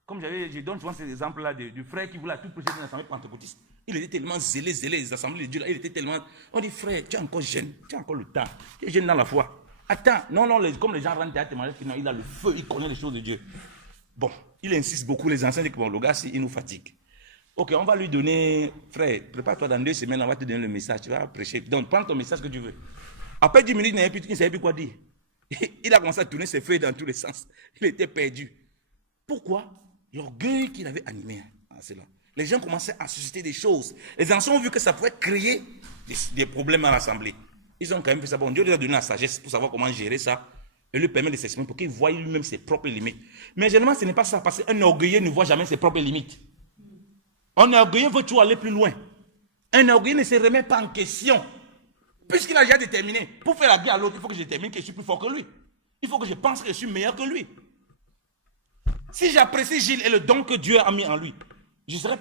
Comme je donne souvent ces exemples-là du frère qui voulait à tout prêcher dans l'assemblée pentecôtiste. Il était tellement zélé des assemblées de Dieu là. Il était tellement. On dit frère, tu es encore jeune, tu as encore le temps, tu es jeune dans la foi. Attends, non, comme les gens rentrent à témoigner, il a le feu, il connaît les choses de Dieu. Bon, il insiste beaucoup, les anciens disent que bon, le gars, il nous fatigue. Ok, on va lui donner, frère, prépare-toi dans 2 semaines, on va te donner le message, tu vas prêcher. Donc, prends ton message que tu veux. Après 10 minutes, il ne savait plus quoi dire. Il a commencé à tourner ses feuilles dans tous les sens. Il était perdu. Pourquoi? L'orgueil qu'il avait animé. C'est là. Les gens commençaient à susciter des choses. Les anciens ont vu que ça pouvait créer des problèmes à l'assemblée. Ils ont quand même fait ça. Bon, Dieu lui a donné la sagesse pour savoir comment gérer ça et lui permet de s'exprimer pour qu'il voie lui-même ses propres limites. Mais généralement, ce n'est pas ça parce qu'un orgueilleux ne voit jamais ses propres limites. Un orgueilleux veut toujours aller plus loin. Un orgueilleux ne se remet pas en question. Puisqu'il a déjà déterminé, pour faire la guerre à l'autre, il faut que je détermine que je suis plus fort que lui. Il faut que je pense que je suis meilleur que lui. Si j'apprécie Gilles et le don que Dieu a mis en lui, je vais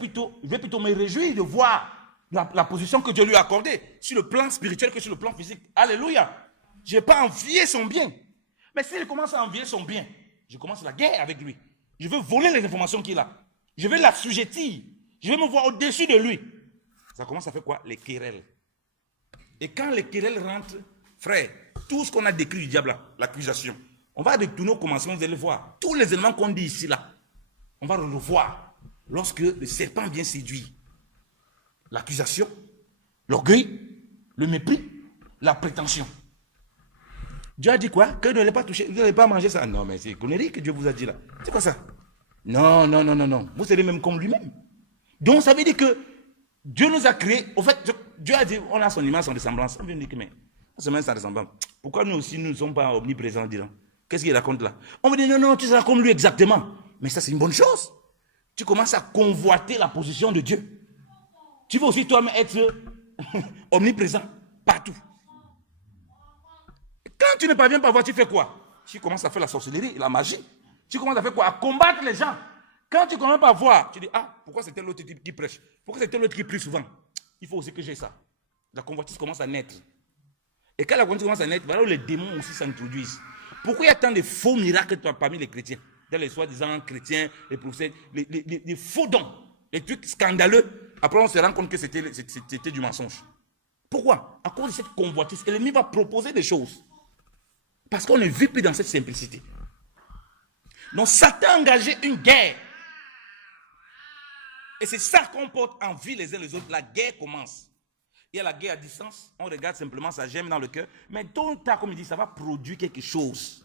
plutôt me réjouir de voir la position que Dieu lui a accordée, sur le plan spirituel que sur le plan physique. Alléluia. Je ne vais pas envier son bien. Mais s'il commence à envier son bien, je commence la guerre avec lui. Je veux voler les informations qu'il a. Je vais l'assujettir. Je vais me voir au-dessus de lui. Ça commence à faire quoi? Les querelles. Et quand les querelles rentrent, frère, tout ce qu'on a décrit du diable là, l'accusation, on va retourner au commencement, vous allez voir. Tous les éléments qu'on dit ici là, on va le revoir. Lorsque le serpent vient séduire, l'accusation, l'orgueil, le mépris, la prétention. Dieu a dit quoi? Que vous n'allez pas toucher, vous n'allez pas manger ça. Non, mais c'est une connerie que Dieu vous a dit là. C'est quoi ça? Non. Vous serez même comme lui-même. Donc ça veut dire que Dieu nous a créés. Au fait, Dieu a dit, on a son image, son ressemblance. On vient dire que, mais, c'est même sa ressemblance. Pourquoi nous aussi, nous ne sommes pas omniprésents, disons? Qu'est-ce qu'il raconte là? On me dit, non, tu seras comme lui exactement. Mais ça, c'est une bonne chose. Tu commences à convoiter la position de Dieu. Tu veux aussi toi-même être omniprésent partout. Quand tu ne parviens pas à voir, tu fais quoi? Tu commences à faire la sorcellerie, la magie. Tu commences à faire quoi? À combattre les gens. Quand tu ne commences pas à voir, tu dis, ah, pourquoi c'est tel autre type qui prêche? Pourquoi c'est tel autre qui prie souvent? Il faut aussi que j'ai ça. La convoitise commence à naître. Et quand la convoitise commence à naître, voilà où les démons aussi s'introduisent. Pourquoi il y a tant de faux miracles parmi les chrétiens? Dans les soi-disant chrétiens, les prophètes, les faux dons, les trucs scandaleux. Après, on se rend compte que c'était du mensonge. Pourquoi? À cause de cette convoitise, l'ennemi va proposer des choses. Parce qu'on ne vit plus dans cette simplicité. Donc, Satan a engagé une guerre. Et c'est ça qu'on porte en vie les uns les autres. La guerre commence. Il y a la guerre à distance. On regarde simplement, ça gemme dans le cœur. Mais tôt ou tard, comme il dit, ça va produire quelque chose.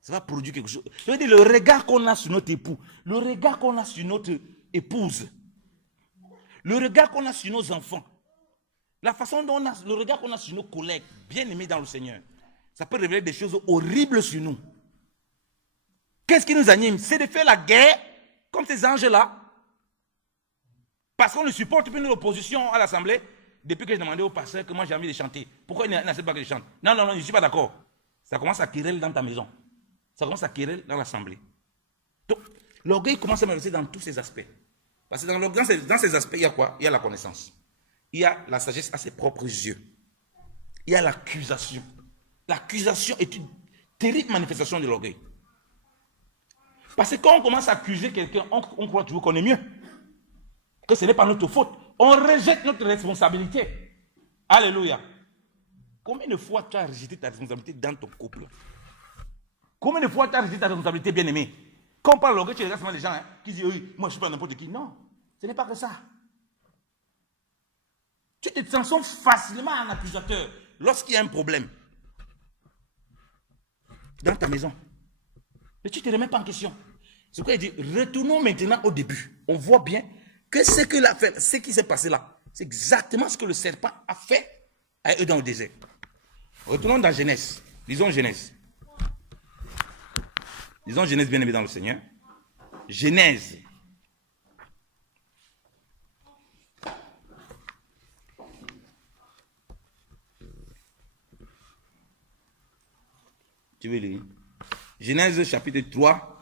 Ça va produire quelque chose. Je veux dire, le regard qu'on a sur notre époux, le regard qu'on a sur notre épouse, le regard qu'on a sur nos enfants, la façon dont on a, le regard qu'on a sur nos collègues, bien aimés dans le Seigneur, ça peut révéler des choses horribles sur nous. Qu'est-ce qui nous anime? C'est de faire la guerre, comme ces anges-là, parce qu'on ne supporte plus notre opposition à l'Assemblée. Depuis que j'ai demandé au pasteur que moi j'ai envie de chanter, pourquoi il n'accepte pas que je chante? Non, je ne suis pas d'accord. Ça commence à querelle dans ta maison. Ça commence à querelle dans l'Assemblée. Donc, l'orgueil commence à manifester dans tous ces aspects. Parce que dans ces aspects, il y a quoi? Il y a la connaissance. Il y a la sagesse à ses propres yeux. Il y a l'accusation. L'accusation est une terrible manifestation de l'orgueil. Parce que quand on commence à accuser quelqu'un, on croit toujours qu'on est mieux. Que ce n'est pas notre faute. On rejette notre responsabilité. Alléluia. Combien de fois tu as rejeté ta responsabilité dans ton couple? Combien de fois tu as rejeté ta responsabilité, bien-aimé? Quand on parle l'orgueil, tu regardes les gens qui disent oui, moi je ne suis pas n'importe qui. Non, ce n'est pas que ça. Tu te transformes facilement en accusateur lorsqu'il y a un problème dans ta maison. Mais tu ne te remets pas en question. C'est pourquoi il dit, retournons maintenant au début. On voit bien que ce qui s'est passé là, c'est exactement ce que le serpent a fait à eux dans le désert. Retournons dans Genèse. Lisons Genèse. Lisons Genèse, bien aimé dans le Seigneur. Genèse. Tu veux lire? Genèse chapitre 3.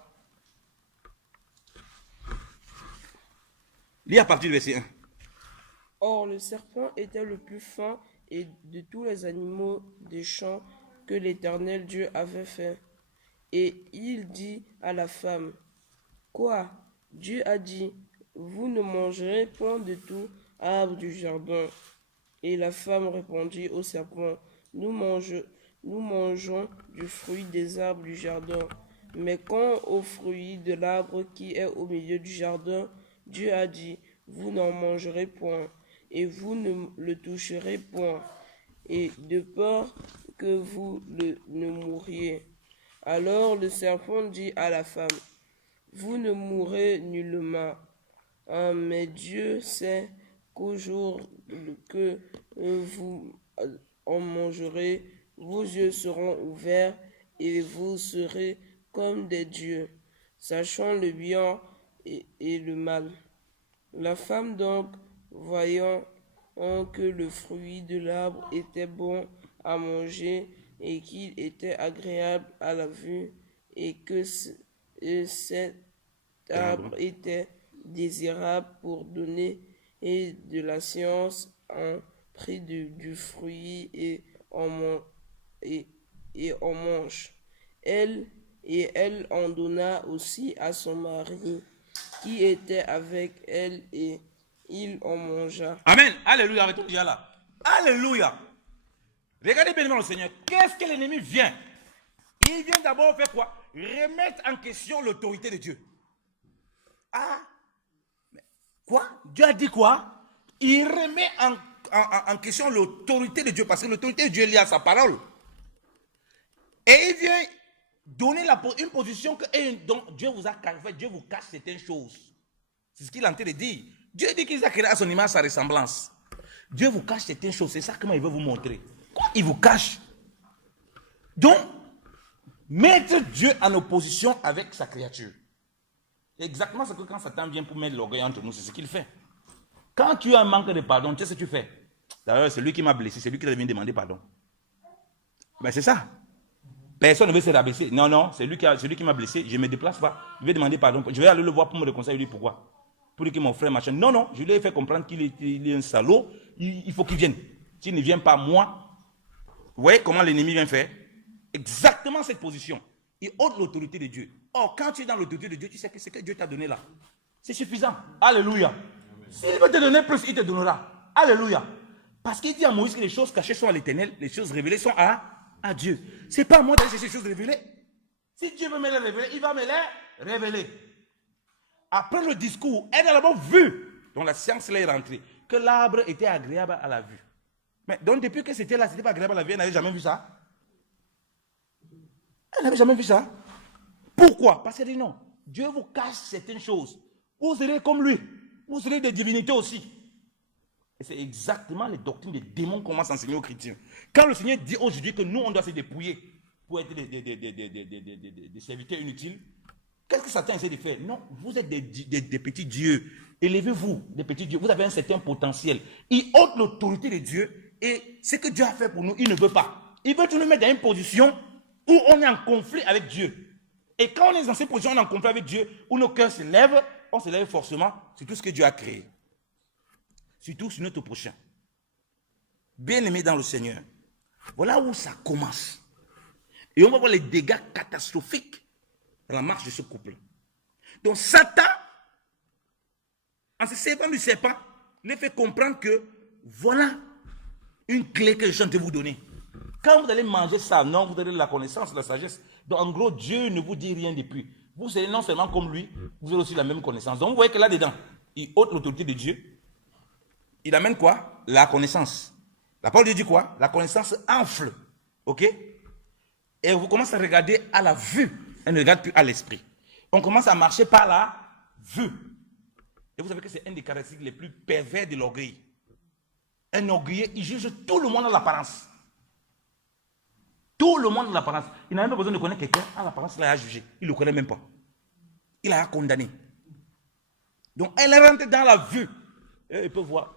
Lis à partir du verset 1. Or, le serpent était le plus fin et de tous les animaux des champs que l'Éternel Dieu avait fait. Et il dit à la femme, quoi? Dieu a dit, vous ne mangerez point de tout arbre du jardin. Et la femme répondit au serpent, nous mangeons du fruit des arbres du jardin. Mais quant au fruit de l'arbre qui est au milieu du jardin, Dieu a dit, vous n'en mangerez point, et vous ne le toucherez point, et de peur que vous ne mouriez. Alors le serpent dit à la femme, vous ne mourrez nullement, mais Dieu sait qu'au jour que vous en mangerez, vos yeux seront ouverts, et vous serez comme des dieux, sachant le bien et le mal. La femme donc, voyant que le fruit de l'arbre était bon à manger et qu'il était agréable à la vue et que cet arbre était désirable pour donner et de la science, en prit du fruit et en mange. Elle en donna aussi à son mari qui était avec elle, et il en mangea. Amen. Alléluia. Avec toi déjà là. Alléluia. Regardez bien le Seigneur. Qu'est-ce que l'ennemi vient? Il vient d'abord faire quoi? Remettre en question l'autorité de Dieu. Ah. Quoi? Dieu a dit quoi? Il remet en question l'autorité de Dieu, parce que l'autorité de Dieu est liée à sa parole. Et il vient donner une position dont Dieu vous a fait. Dieu vous cache certaines choses. C'est ce qu'il est en train de dire. Dieu dit qu'il a créé à son image, sa ressemblance. Dieu vous cache certaines choses. C'est ça comment il veut vous montrer. Quoi il vous cache? Donc, mettre Dieu en opposition avec sa créature. Exactement ce que quand Satan vient pour mettre l'orgueil entre nous, c'est ce qu'il fait. Quand tu as un manque de pardon, tu sais ce que tu fais. D'ailleurs, c'est lui qui m'a blessé, c'est lui qui vient demander pardon. Ben c'est ça. Personne ne veut se rabaisser. Non, non, c'est lui qui m'a blessé, je ne me déplace pas. Je vais demander pardon. Je vais aller le voir pour me réconcilier. Lui, pourquoi? Pour dire que mon frère machin. Non, non, je lui ai fait comprendre qu'il est un salaud. Il faut qu'il vienne. S'il ne vient pas, moi. Vous voyez comment l'ennemi vient faire? Exactement cette position. Il ôte l'autorité de Dieu. Or, quand tu es dans l'autorité de Dieu, tu sais que ce que Dieu t'a donné là, c'est suffisant. Alléluia. S'il veut te donner plus, il te donnera. Alléluia. Parce qu'il dit à Moïse que les choses cachées sont à l'Éternel, les choses révélées sont à Dieu. Ce n'est pas à moi d'aller chercher ces choses révélées. Si Dieu veut me les révéler, il va me les révéler. Après le discours, elle a d'abord vu, dont la science là est rentrée, que l'arbre était agréable à la vue. Mais donc depuis que c'était là, c'était pas agréable à la vue, elle n'avait jamais vu ça. Elle n'avait jamais vu ça. Pourquoi? Parce qu'elle dit non. Dieu vous cache certaines choses. Vous serez comme lui. Vous serez des divinités aussi. Et c'est exactement les doctrines des démons qu'on commence à enseigner aux chrétiens. Quand le Seigneur dit aujourd'hui que nous, on doit se dépouiller pour être des serviteurs inutiles, qu'est-ce que Satan essaie de faire? Non, vous êtes des petits dieux. Élevez-vous, des petits dieux. Vous avez un certain potentiel. Il ôte l'autorité de Dieu et ce que Dieu a fait pour nous, il ne veut pas. Il veut nous mettre dans une position où on est en conflit avec Dieu. Et quand on est dans cette position, on est en conflit avec Dieu, où nos cœurs se lèvent, on se lève forcément sur tout ce que Dieu a créé. Surtout sur notre prochain. Bien-aimé dans le Seigneur. Voilà où ça commence. Et on va voir les dégâts catastrophiques dans la marche de ce couple. Donc Satan, en se servant du serpent, les fait comprendre que voilà une clé que je suis en train de vous donner. Quand vous allez manger ça, non, vous aurez la connaissance, la sagesse. Donc en gros, Dieu ne vous dit rien depuis. Vous serez non seulement comme lui, vous aurez aussi la même connaissance. Donc vous voyez que là-dedans, il ôte l'autorité de Dieu. Il amène quoi? La connaissance. La parole de Dieu dit quoi? La connaissance enfle. Ok? Et vous commencez à regarder à la vue. Elle ne regarde plus à l'esprit. On commence à marcher par la vue. Et vous savez que c'est un des caractéristiques les plus pervers de l'orgueil. Un orgueilleux, il juge tout le monde à l'apparence. Tout le monde à l'apparence. Il n'a même pas besoin de connaître quelqu'un à l'apparence, il a jugé. Il ne le connaît même pas. Il a condamné. Donc elle est rentrée dans la vue. Et il peut voir.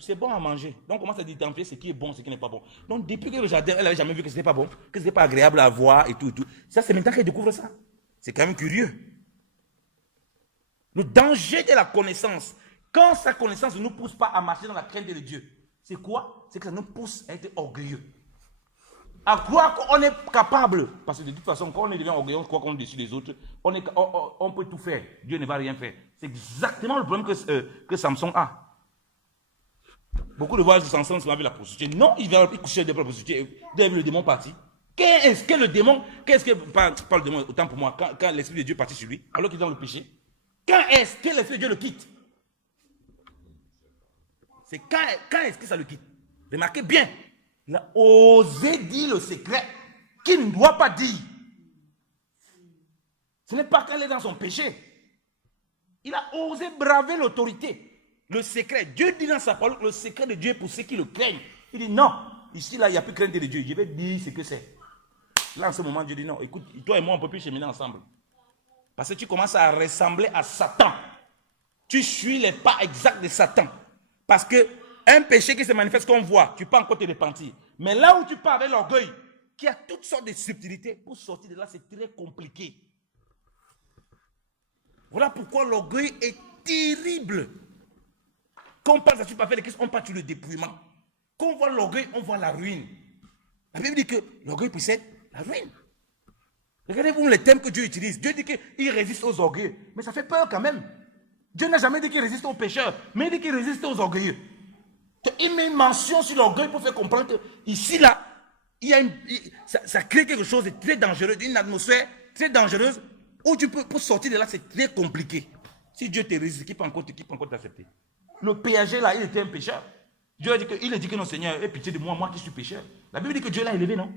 C'est bon à manger. Donc on commence à identifier ce qui est bon, ce qui n'est pas bon. Donc depuis que le jardin, elle n'avait jamais vu que ce n'était pas bon, que ce n'était pas agréable à voir et tout et tout. Ça, c'est maintenant qu'elle découvre ça. C'est quand même curieux. Le danger de la connaissance, quand sa connaissance ne nous pousse pas à marcher dans la crainte de Dieu, c'est quoi? C'est que ça nous pousse à être orgueilleux. À croire qu'on est capable. Parce que de toute façon, quand on devient orgueilleux, on croit qu'on est dessus des autres. On peut tout faire. Dieu ne va rien faire. C'est exactement le problème que Samson a. Beaucoup de voyages de Samson sont avec la prostituée. Non, il va coucher avec la prostituée. Dès le démon parti. Qu'est-ce que le démon? Qu'est-ce que. Pas le démon, autant pour moi. Quand l'esprit de Dieu est parti sur lui, alors qu'il est dans le péché. Quand est-ce que l'esprit de Dieu le quitte? C'est quand est-ce que ça le quitte? Remarquez bien. Il a osé dire le secret qu'il ne doit pas dire. Ce n'est pas quand il est dans son péché. Il a osé braver l'autorité, le secret. Dieu dit dans sa parole que le secret de Dieu est pour ceux qui le craignent. Il dit non, ici là, il n'y a plus crainte de Dieu. Je vais dire ce que c'est. Là, en ce moment, Dieu dit non, écoute, toi et moi, on ne peut plus cheminer ensemble. Parce que tu commences à ressembler à Satan. Tu suis les pas exacts de Satan. Parce que un péché qui se manifeste qu'on voit, tu peux encore te repentir. Mais là où tu pars avec l'orgueil, qui a toutes sortes de subtilités, pour sortir de là, c'est très compliqué. Voilà pourquoi l'orgueil est terrible. Quand on pense à tu pas faire les questions, on part sur le dépouillement. Quand on voit l'orgueil, on voit la ruine. La Bible dit que l'orgueil précède la ruine. Regardez-vous les thèmes que Dieu utilise. Dieu dit qu'il résiste aux orgueilleux. Mais ça fait peur quand même. Dieu n'a jamais dit qu'il résiste aux pécheurs, mais il dit qu'il résiste aux orgueilleux. Il met une mention sur l'orgueil pour faire comprendre que ici, là, ça crée quelque chose de très dangereux, une atmosphère très dangereuse où tu peux, pour sortir de là, c'est très compliqué. Si Dieu te résiste, qui peut encore t'accepter? Le péager, là, il était un pécheur. Dieu a dit que non, Seigneur, aie pitié de moi, moi qui suis pécheur. La Bible dit que Dieu l'a élevé, non?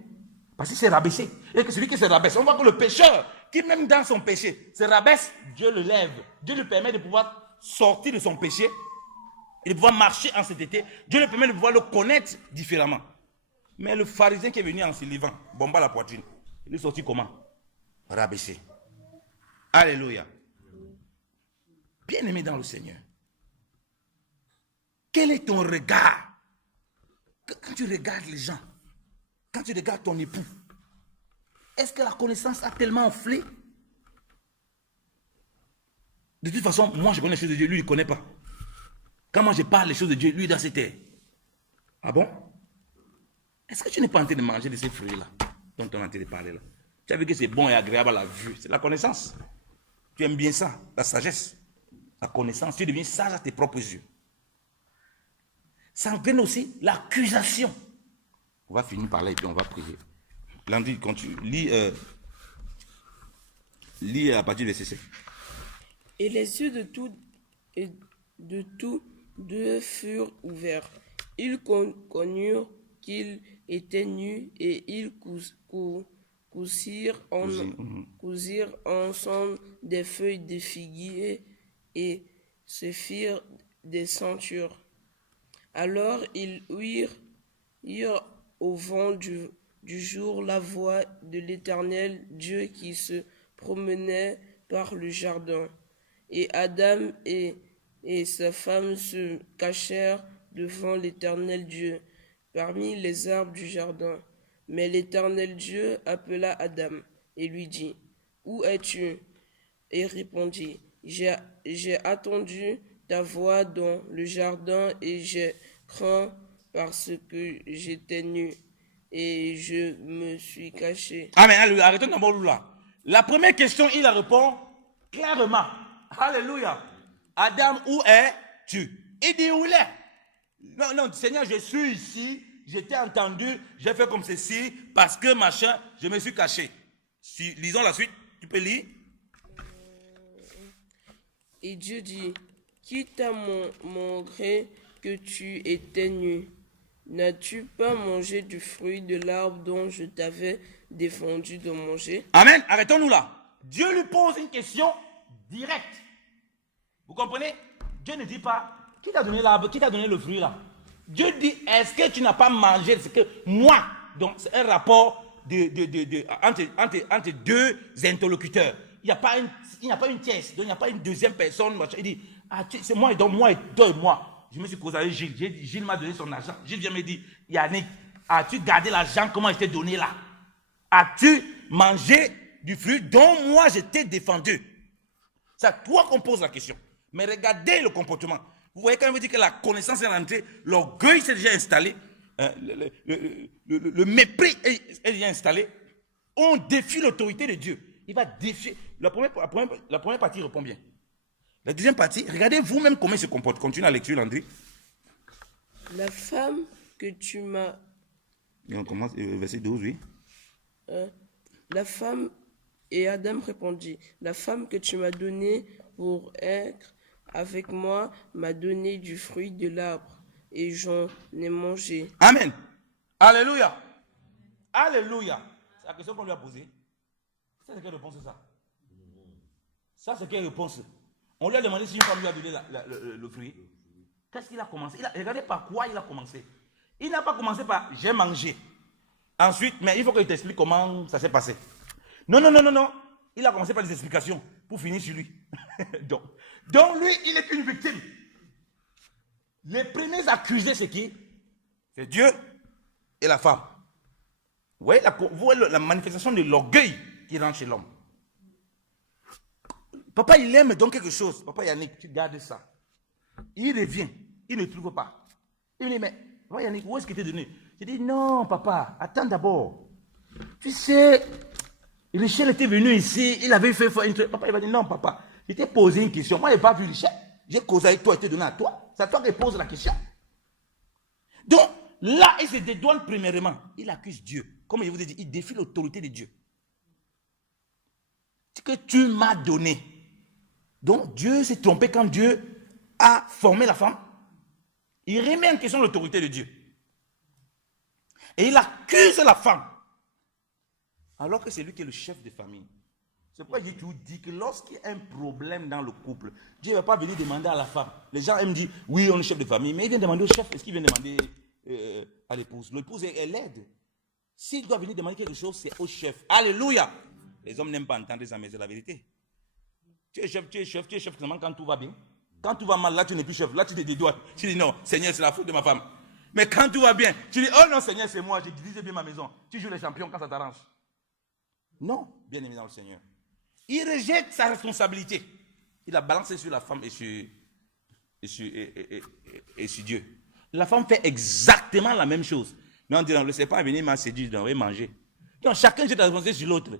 Parce qu'il s'est rabaissé. Et que celui qui se rabaisse, on voit que le pécheur, qui même dans son péché, se rabaisse, Dieu le lève. Dieu lui permet de pouvoir sortir de son péché et de pouvoir marcher en sainteté. Dieu lui permet de pouvoir le connaître différemment. Mais le pharisien qui est venu en se levant, bomba la poitrine, il est sorti comment? Rabaissé. Alléluia. Bien-aimé dans le Seigneur, quel est ton regard? Quand tu regardes les gens, quand tu regardes ton époux, est-ce que la connaissance a tellement enflé? De toute façon, moi je connais les choses de Dieu, lui il ne connaît pas. Quand moi je parle les choses de Dieu, lui dans ses terres. Ah bon? Est-ce que tu n'es pas en train de manger de ces fruits-là dont on est en train de parler là? Tu as vu que c'est bon et agréable à la vue. C'est la connaissance. Tu aimes bien ça, la sagesse, la connaissance. Tu deviens sage à tes propres yeux. Ça entraîne aussi l'accusation. On va finir par là et puis on va prier. Landry, quand tu lis à partir du verset 7. Et les yeux de tous deux furent ouverts. Ils connurent qu'ils étaient nus et ils cousirent ensemble des feuilles de figuier et se firent des ceintures. Alors ils ouïrent au vent du jour la voix de l'Éternel Dieu qui se promenait par le jardin. Et Adam et sa femme se cachèrent devant l'Éternel Dieu parmi les arbres du jardin. Mais l'Éternel Dieu appela Adam et lui dit: Où es-tu? Et répondit: J'ai attendu ta voix dans le jardin et j'ai craint parce que j'étais nu et je me suis caché. Amen, alléluia. Arrêtons d'abord là. La première question, il répond clairement. Alléluia. Adam, où es-tu? Il dit, où il est? Non, non, Seigneur, je suis ici, je t'ai entendu, j'ai fait comme ceci, parce que machin, je me suis caché. Lisons la suite, tu peux lire. Et Dieu dit, quitte à mon gré que tu étais nu, n'as-tu pas mangé du fruit de l'arbre dont je t'avais défendu de manger? Amen, arrêtons-nous là. Dieu lui pose une question directe. Vous comprenez? Dieu ne dit pas, qui t'a donné l'arbre, qui t'a donné le fruit là? Dieu dit, est-ce que tu n'as pas mangé ce que moi? Donc c'est un rapport entre deux interlocuteurs. Il n'y a pas une tierce, donc il n'y a pas une deuxième personne. Il dit, ah, c'est moi et donc moi et toi et moi. Je me suis causé avec Gilles. Gilles m'a donné son argent. Gilles vient me dire, Yannick, as-tu gardé l'argent comment je t'ai donné là? As-tu mangé du fruit dont moi je t'ai défendu? C'est à toi qu'on pose la question. Mais regardez le comportement. Vous voyez quand il veut dire que la connaissance est rentrée, l'orgueil s'est déjà installé, le mépris est déjà installé. On défie l'autorité de Dieu. Il va défier. La première partie répond bien. La deuxième partie, regardez vous-même comment il se comporte. Continue la lecture, Landry. La femme que tu m'as... Et on commence, verset 12, oui. La femme, et Adam répondit, la femme que tu m'as donnée pour être avec moi m'a donné du fruit de l'arbre, et j'en ai mangé. Amen. Alléluia. Alléluia. C'est la question qu'on lui a posée. C'est quelle réponse ça? Ça, c'est quelle réponse? On lui a demandé si une femme lui a donné le fruit. Qu'est-ce qu'il a commencé? Regardez par quoi il a commencé. Il n'a pas commencé par « j'ai mangé ». Ensuite, mais il faut qu'il t'explique comment ça s'est passé. Non. Il a commencé par des explications pour finir sur lui. Donc lui, il est une victime. Les premiers accusés, c'est qui? C'est Dieu et la femme. Vous voyez la manifestation de l'orgueil qui rentre chez l'homme. Papa, il aime donc quelque chose. Papa Yannick, tu gardes ça. Il revient, il ne trouve pas. Il me dit, mais papa Yannick, où est-ce qu'il t'est donné? Je dis, non, papa, attends d'abord. Tu sais, Richel était venu ici, il avait fait un truc. Papa, il va dire, non, papa, je t'ai posé une question. Moi, je n'ai pas vu Richel. J'ai causé avec toi, il t'ai donné à toi. C'est à toi qu'il pose la question. Donc, là, il se dédouane premièrement. Il accuse Dieu. Comme je vous ai dit, il défie l'autorité de Dieu. Ce que tu m'as donné. Donc, Dieu s'est trompé quand Dieu a formé la femme. Il remet en question l'autorité de Dieu. Et il accuse la femme. Alors que c'est lui qui est le chef de famille. C'est pourquoi je vous dis que lorsqu'il y a un problème dans le couple, Dieu ne va pas venir demander à la femme. Les gens aiment dire, oui, on est chef de famille, mais il vient demander au chef. Est-ce qu'il vient demander à l'épouse? L'épouse, elle aide. S'il doit venir demander quelque chose, c'est au chef. Alléluia. Les hommes n'aiment pas entendre ça, mais c'est la vérité. Tu es chef seulement quand tout va bien. Quand tout va mal, là, tu n'es plus chef. Là, tu te dédouanes. Tu dis, non, Seigneur, c'est la faute de ma femme. Mais quand tout va bien, tu dis, oh non, Seigneur, c'est moi, j'ai dirigé bien ma maison. Tu joues les champions quand ça t'arrange. Non, bien aimé dans le Seigneur. Il rejette sa responsabilité. Il a balancé sur la femme et sur Dieu. La femme fait exactement la même chose. Mais on dit, non, ne laissez pas venir m'a séduit, on va manger. Donc, chacun jette la responsabilité sur l'autre.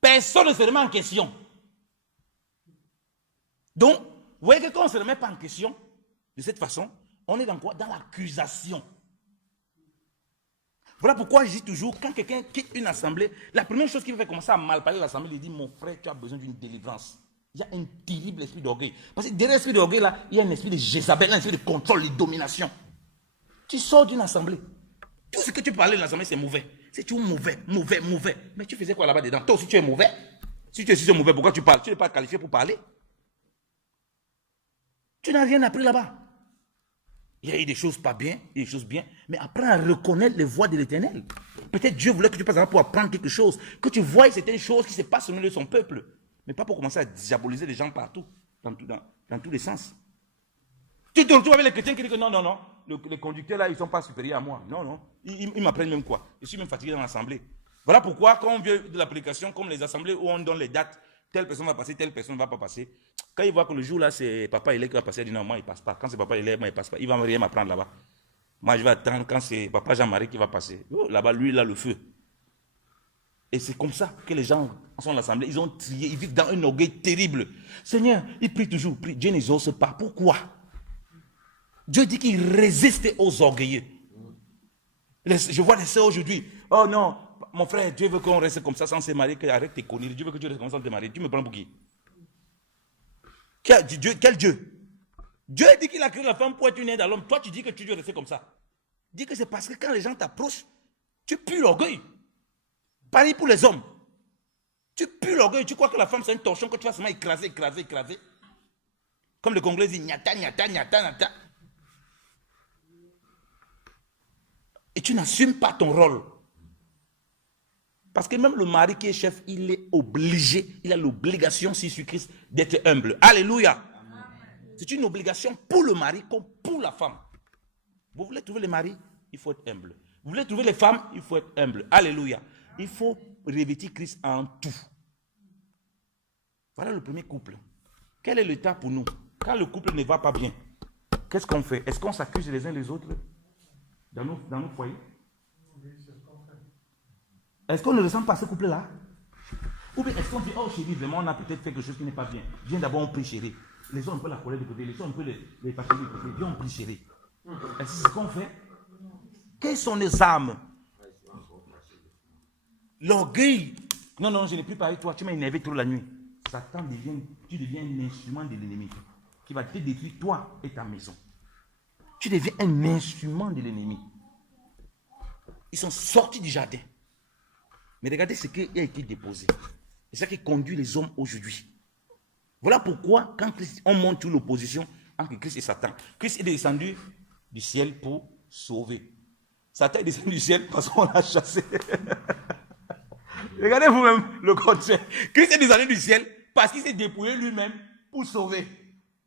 Personne ne se remet en question. Donc, vous voyez que quand on ne se remet pas en question, de cette façon, on est dans quoi? Dans l'accusation. Voilà pourquoi je dis toujours, quand quelqu'un quitte une assemblée, la première chose qui fait commencer à mal parler de l'assemblée, il dit, mon frère, tu as besoin d'une délivrance. Il y a un terrible esprit d'orgueil. Parce que derrière l'esprit d'orgueil, là, il y a un esprit de Jézabel, un esprit de contrôle, de domination. Tu sors d'une assemblée. Tout ce que tu parlais de l'assemblée, c'est mauvais. C'est tout mauvais. Mais tu faisais quoi là-bas dedans? Toi aussi, tu es mauvais. Si tu es si mauvais, pourquoi tu parles? Tu n'es pas qualifié pour parler. Tu n'as rien appris là-bas. Il y a eu des choses pas bien, des choses bien, mais apprends à reconnaître les voies de l'Éternel. Peut-être Dieu voulait que tu passes là pour apprendre quelque chose, que tu vois certaines choses qui se passent au milieu de son peuple, mais pas pour commencer à diaboliser les gens partout, dans tous les sens. Tu te retrouves avec les chrétiens qui disent que non, les conducteurs là, ils ne sont pas supérieurs à moi. Non, ils m'apprennent même quoi. Je suis même fatigué dans l'assemblée. Voilà pourquoi, quand on vient de l'application, comme les assemblées où on donne les dates, telle personne va passer, telle personne ne va pas passer. Quand il voit que le jour là, c'est papa il est qui va passer, il dit non, moi il ne passe pas. Quand c'est papa il est, moi il ne passe pas. Il ne va rien m'apprendre là-bas. Moi je vais attendre quand c'est papa Jean-Marie qui va passer. Oh, là-bas, lui, il a le feu. Et c'est comme ça que les gens sont à l'assemblée. Ils ont trié, ils vivent dans un orgueil terrible. Seigneur, ils prient toujours, Dieu n'exauce pas. Pourquoi? Dieu dit qu'il résiste aux orgueilleux. Je vois des sœurs aujourd'hui. Oh non, mon frère, Dieu veut qu'on reste comme ça sans se marier, arrête tes conneries. Dieu veut que tu restes comme ça sans te marier. Tu me prends pour qui? Quel Dieu? Dieu dit qu'il a créé la femme pour être une aide à l'homme. Toi, tu dis que tu dois rester comme ça. Dis que c'est parce que quand les gens t'approchent, tu pues l'orgueil. Pareil pour les hommes. Tu pues l'orgueil. Tu crois que la femme, c'est un torchon que tu vas seulement écraser. Comme le Congolais dit, nyata. Et tu n'assumes pas ton rôle. Parce que même le mari qui est chef, il est obligé, il a l'obligation, si sur Christ, d'être humble. Alléluia. C'est une obligation pour le mari comme pour la femme. Vous voulez trouver les maris, il faut être humble. Vous voulez trouver les femmes, il faut être humble. Alléluia. Il faut revêtir Christ en tout. Voilà le premier couple. Quel est l'état pour nous? Quand le couple ne va pas bien, qu'est-ce qu'on fait? Est-ce qu'on s'accuse les uns les autres dans nos foyers? Est-ce qu'on ne ressent pas ce couple-là? Ou bien est-ce qu'on dit, oh chérie, vraiment on a peut-être fait quelque chose qui n'est pas bien. Viens d'abord, on prie chérie. Les gens un peu la colère de côté, les gens un peu les fâcher de côté. Viens, on prie chérie. Est-ce que c'est ce qu'on fait? Quelles sont les âmes? L'orgueil. Non, je n'ai plus parlé de toi, tu m'as énervé trop la nuit. Satan tu deviens un instrument de l'ennemi qui va te détruire toi et ta maison. Tu deviens un instrument de l'ennemi. Ils sont sortis du jardin. Mais regardez ce qui a été déposé. C'est ça qui conduit les hommes aujourd'hui. Voilà pourquoi, quand on montre l'opposition entre Christ et Satan, Christ est descendu du ciel pour sauver. Satan est descendu du ciel parce qu'on l'a chassé. Regardez vous-même le contraire. Christ est descendu du ciel parce qu'il s'est dépouillé lui-même pour sauver.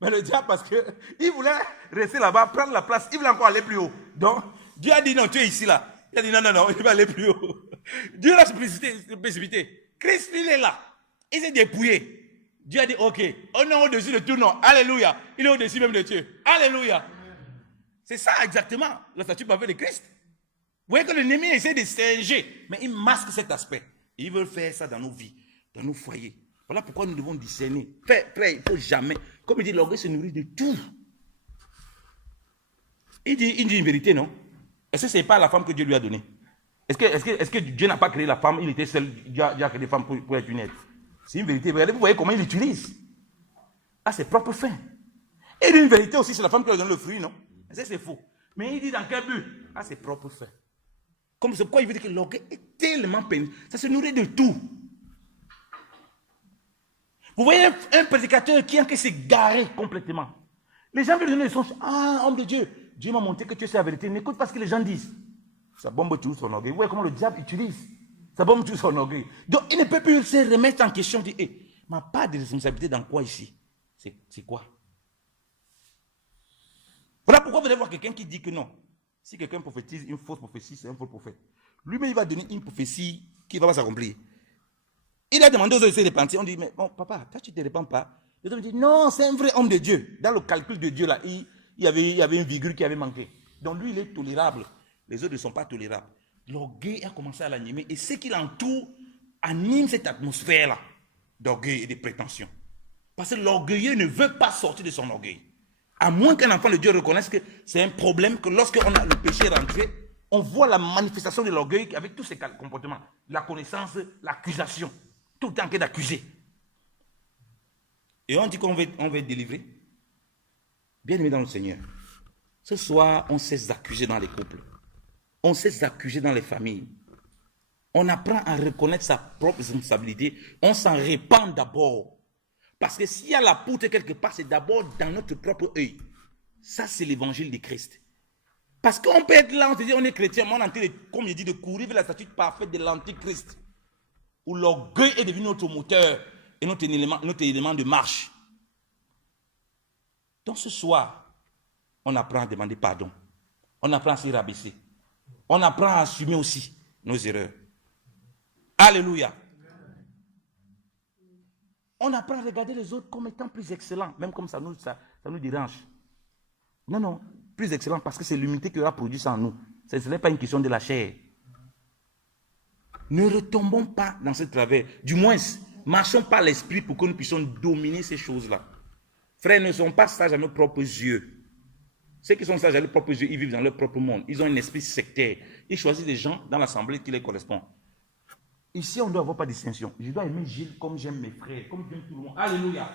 Mais le diable, parce qu'il voulait rester là-bas, prendre la place, il voulait encore aller plus haut. Donc, Dieu a dit non, tu es ici là. Il a dit non, il va aller plus haut. Dieu l'a précipité. Christ, il est là. Il s'est dépouillé. Dieu a dit ok, on est au-dessus de tout, non. Alléluia. Il est au-dessus même de Dieu. Alléluia. C'est ça exactement, la statue parfaite de Christ. Vous voyez que l'ennemi essaie de singer, mais il masque cet aspect. Il veut faire ça dans nos vies, dans nos foyers. Voilà pourquoi nous devons discerner. Frère, il ne faut jamais. Comme il dit, l'orgueil se nourrit de tout. Il dit une vérité, non? Est-ce que ce n'est pas la femme que Dieu lui a donnée? Est-ce que Dieu n'a pas créé la femme? Il était seul, Dieu a créé des femmes pour être une aide. C'est une vérité. Regardez, vous voyez comment il l'utilise. À ses propres fins. Et il dit une vérité aussi, c'est la femme qui lui donne le fruit, non? C'est faux. Mais il dit dans quel but? À ses propres fins. Comme c'est pourquoi il veut dire que l'orgueil est tellement pénible. Ça se nourrit de tout. Vous voyez un prédicateur qui s'est garé complètement. Les gens veulent donner le son. Ah, homme de Dieu, Dieu m'a montré que tu sais la vérité. N'écoute pas ce que les gens disent. Ça bombe toujours son orgueil. Vous voyez comment le diable utilise. Ça bombe toujours son orgueil. Donc il ne peut plus se remettre en question. Dire, ma part de responsabilité dans quoi ici? C'est quoi? Voilà pourquoi vous allez voir quelqu'un qui dit que non. Si quelqu'un prophétise une fausse prophétie, c'est un faux prophète. Lui-même, il va donner une prophétie qui ne va pas s'accomplir. Il a demandé aux autres de se repentir. On dit, mais bon, papa, toi, tu ne te repens pas. Les autres disent, non, c'est un vrai homme de Dieu. Dans le calcul de Dieu, là, il y avait une virgule qui avait manqué. Donc lui, il est tolérable. Les autres ne sont pas tolérables. L'orgueil a commencé à l'animer. Et ce qui l'entoure anime cette atmosphère-là d'orgueil et de prétention. Parce que l'orgueilleux ne veut pas sortir de son orgueil. À moins qu'un enfant de Dieu reconnaisse que c'est un problème, que lorsqu'on a le péché rentré, on voit la manifestation de l'orgueil avec tous ces comportements. La connaissance, l'accusation. Tout le temps qu'est d'accuser. Et on dit qu'on va être délivré. Bien aimé dans le Seigneur. Ce soir, on cesse d'accuser dans les couples. On cesse d'accuser dans les familles. On apprend à reconnaître sa propre responsabilité. On s'en répand d'abord. Parce que s'il y a la poutre quelque part, c'est d'abord dans notre propre œil. Ça, c'est l'évangile de Christ. Parce qu'on peut être là, on se dit, on est chrétien, mais on est en train de, comme je dis, de courir vers la statue parfaite de l'antichrist. Où l'orgueil est devenu notre moteur et notre élément de marche. Donc ce soir, on apprend à demander pardon. On apprend à se rabaisser. On apprend à assumer aussi nos erreurs. Alléluia. On apprend à regarder les autres comme étant plus excellents, même comme ça nous dérange. Non, plus excellent parce que c'est l'humilité qui aura produit ça en nous. Ce n'est pas une question de la chair. Ne retombons pas dans ce travers. Du moins, marchons par l'esprit pour que nous puissions dominer ces choses-là. Frères, ne sont pas sages à nos propres yeux. Ceux qui sont sages à leurs propres yeux, ils vivent dans leur propre monde. Ils ont un esprit sectaire. Ils choisissent des gens dans l'assemblée qui les correspondent. Ici, on ne doit avoir pas de distinction. Je dois aimer Gilles comme j'aime mes frères, comme j'aime tout le monde. Alléluia.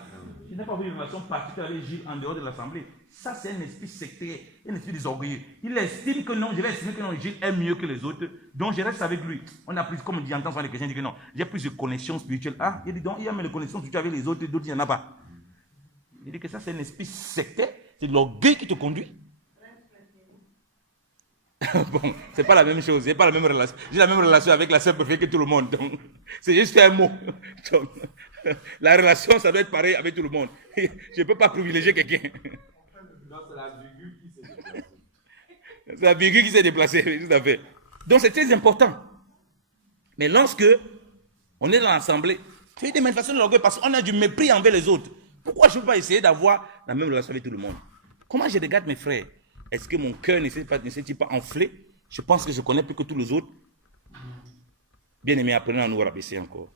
Je n'ai pas eu une relation particulière avec Gilles en dehors de l'assemblée. Ça, c'est un esprit sectaire, un esprit désorgueilleux. Il estime que non, je vais estimer que non, Gilles est mieux que les autres, donc je reste avec lui. On a plus, comme on dit, entend souvent les chrétiens dire que non, j'ai plus de connexion spirituelle. Ah, il dit donc, il y a mes connexions spirituelles avec les autres, d'autres, il n'y en a pas. Il dit que ça, c'est un esprit sectaire, c'est de l'orgueil qui te conduit. Bon, c'est pas la même chose, c'est pas la même relation. J'ai la même relation avec la sœur préférée que tout le monde. Donc, c'est juste un mot. Donc, la relation, ça doit être pareil avec tout le monde. Je ne peux pas privilégier quelqu'un. Non, c'est la virgule qui s'est déplacée. C'est la virgule qui s'est déplacée, tout à fait. Donc c'est très important. Mais lorsque on est dans l'assemblée, c'est des manifestations de l'orgueil parce qu'on a du mépris envers les autres. Pourquoi je ne peux pas essayer d'avoir la même relation avec tout le monde? Comment je regarde mes frères? Est-ce que mon cœur ne s'est-il pas enflé? Je pense que je connais plus que tous les autres. Bien-aimés, apprenons à nous rabaisser encore.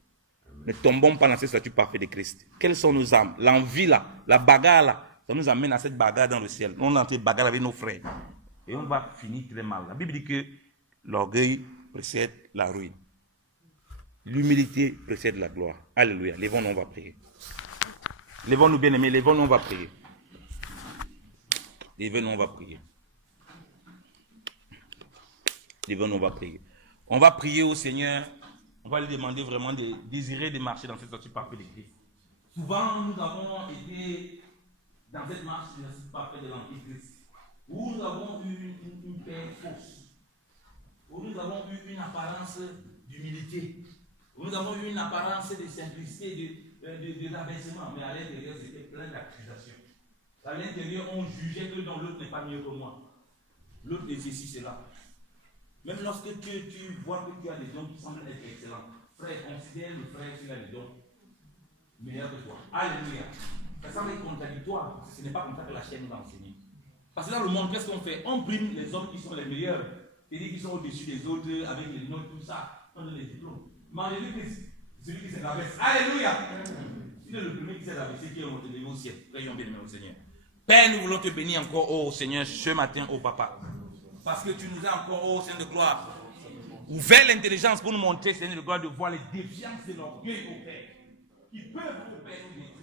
Ne tombons pas dans ces statuts parfaits de Christ. Quelles sont nos âmes? L'envie là, la bagarre là, ça nous amène à cette bagarre dans le ciel. On est en train de bagarre avec nos frères. Et on va finir très mal. La Bible dit que l'orgueil précède la ruine. L'humilité précède la gloire. Alléluia. Lèvons-nous, on va prier. Lèvons-nous, bien-aimés, lèvons-nous, on va prier. Lèvons-nous, on va prier. Lèvons-nous, on va prier. On va prier au Seigneur. On va lui demander vraiment de désirer de marcher dans cette statue parfaite de Christ. Souvent, nous avons été dans cette marche de la statue parfaite de l'Antichrist, où nous avons eu une paix fausse, où nous avons eu une apparence d'humilité, où nous avons eu une apparence de simplicité, d'abaissement, mais à l'intérieur, c'était plein d'accusations. À l'intérieur, on jugeait que non, l'autre n'est pas mieux que moi. L'autre est ceci, cela. Même lorsque tu vois que tu as des dons qui semblent être excellents, frère, considère le frère qui a des dons meilleurs que toi. Alléluia. Ça semble être contradictoire, parce que ce n'est pas comme ça que la chaîne nous a enseigné. Parce que dans le monde, qu'est-ce qu'on fait? On prime les hommes qui sont les meilleurs, c'est-à-dire qui sont au-dessus des autres, avec les notes, tout ça, on donne les diplômes. Mais en Jésus-Christ, celui qui s'est rabaissé. Alléluia. Il est le premier qui s'est rabaissé, qui est monté au ciel. Prions bien au Seigneur. Père, nous voulons te bénir encore, oh Seigneur, ce matin, oh Papa. Parce que tu nous as encore, oh Seigneur de gloire, ouvert l'intelligence pour nous montrer, Seigneur de gloire, de voir les défiances de l'orgueil, oh Père, qui peuvent, oh Père, nous détruire.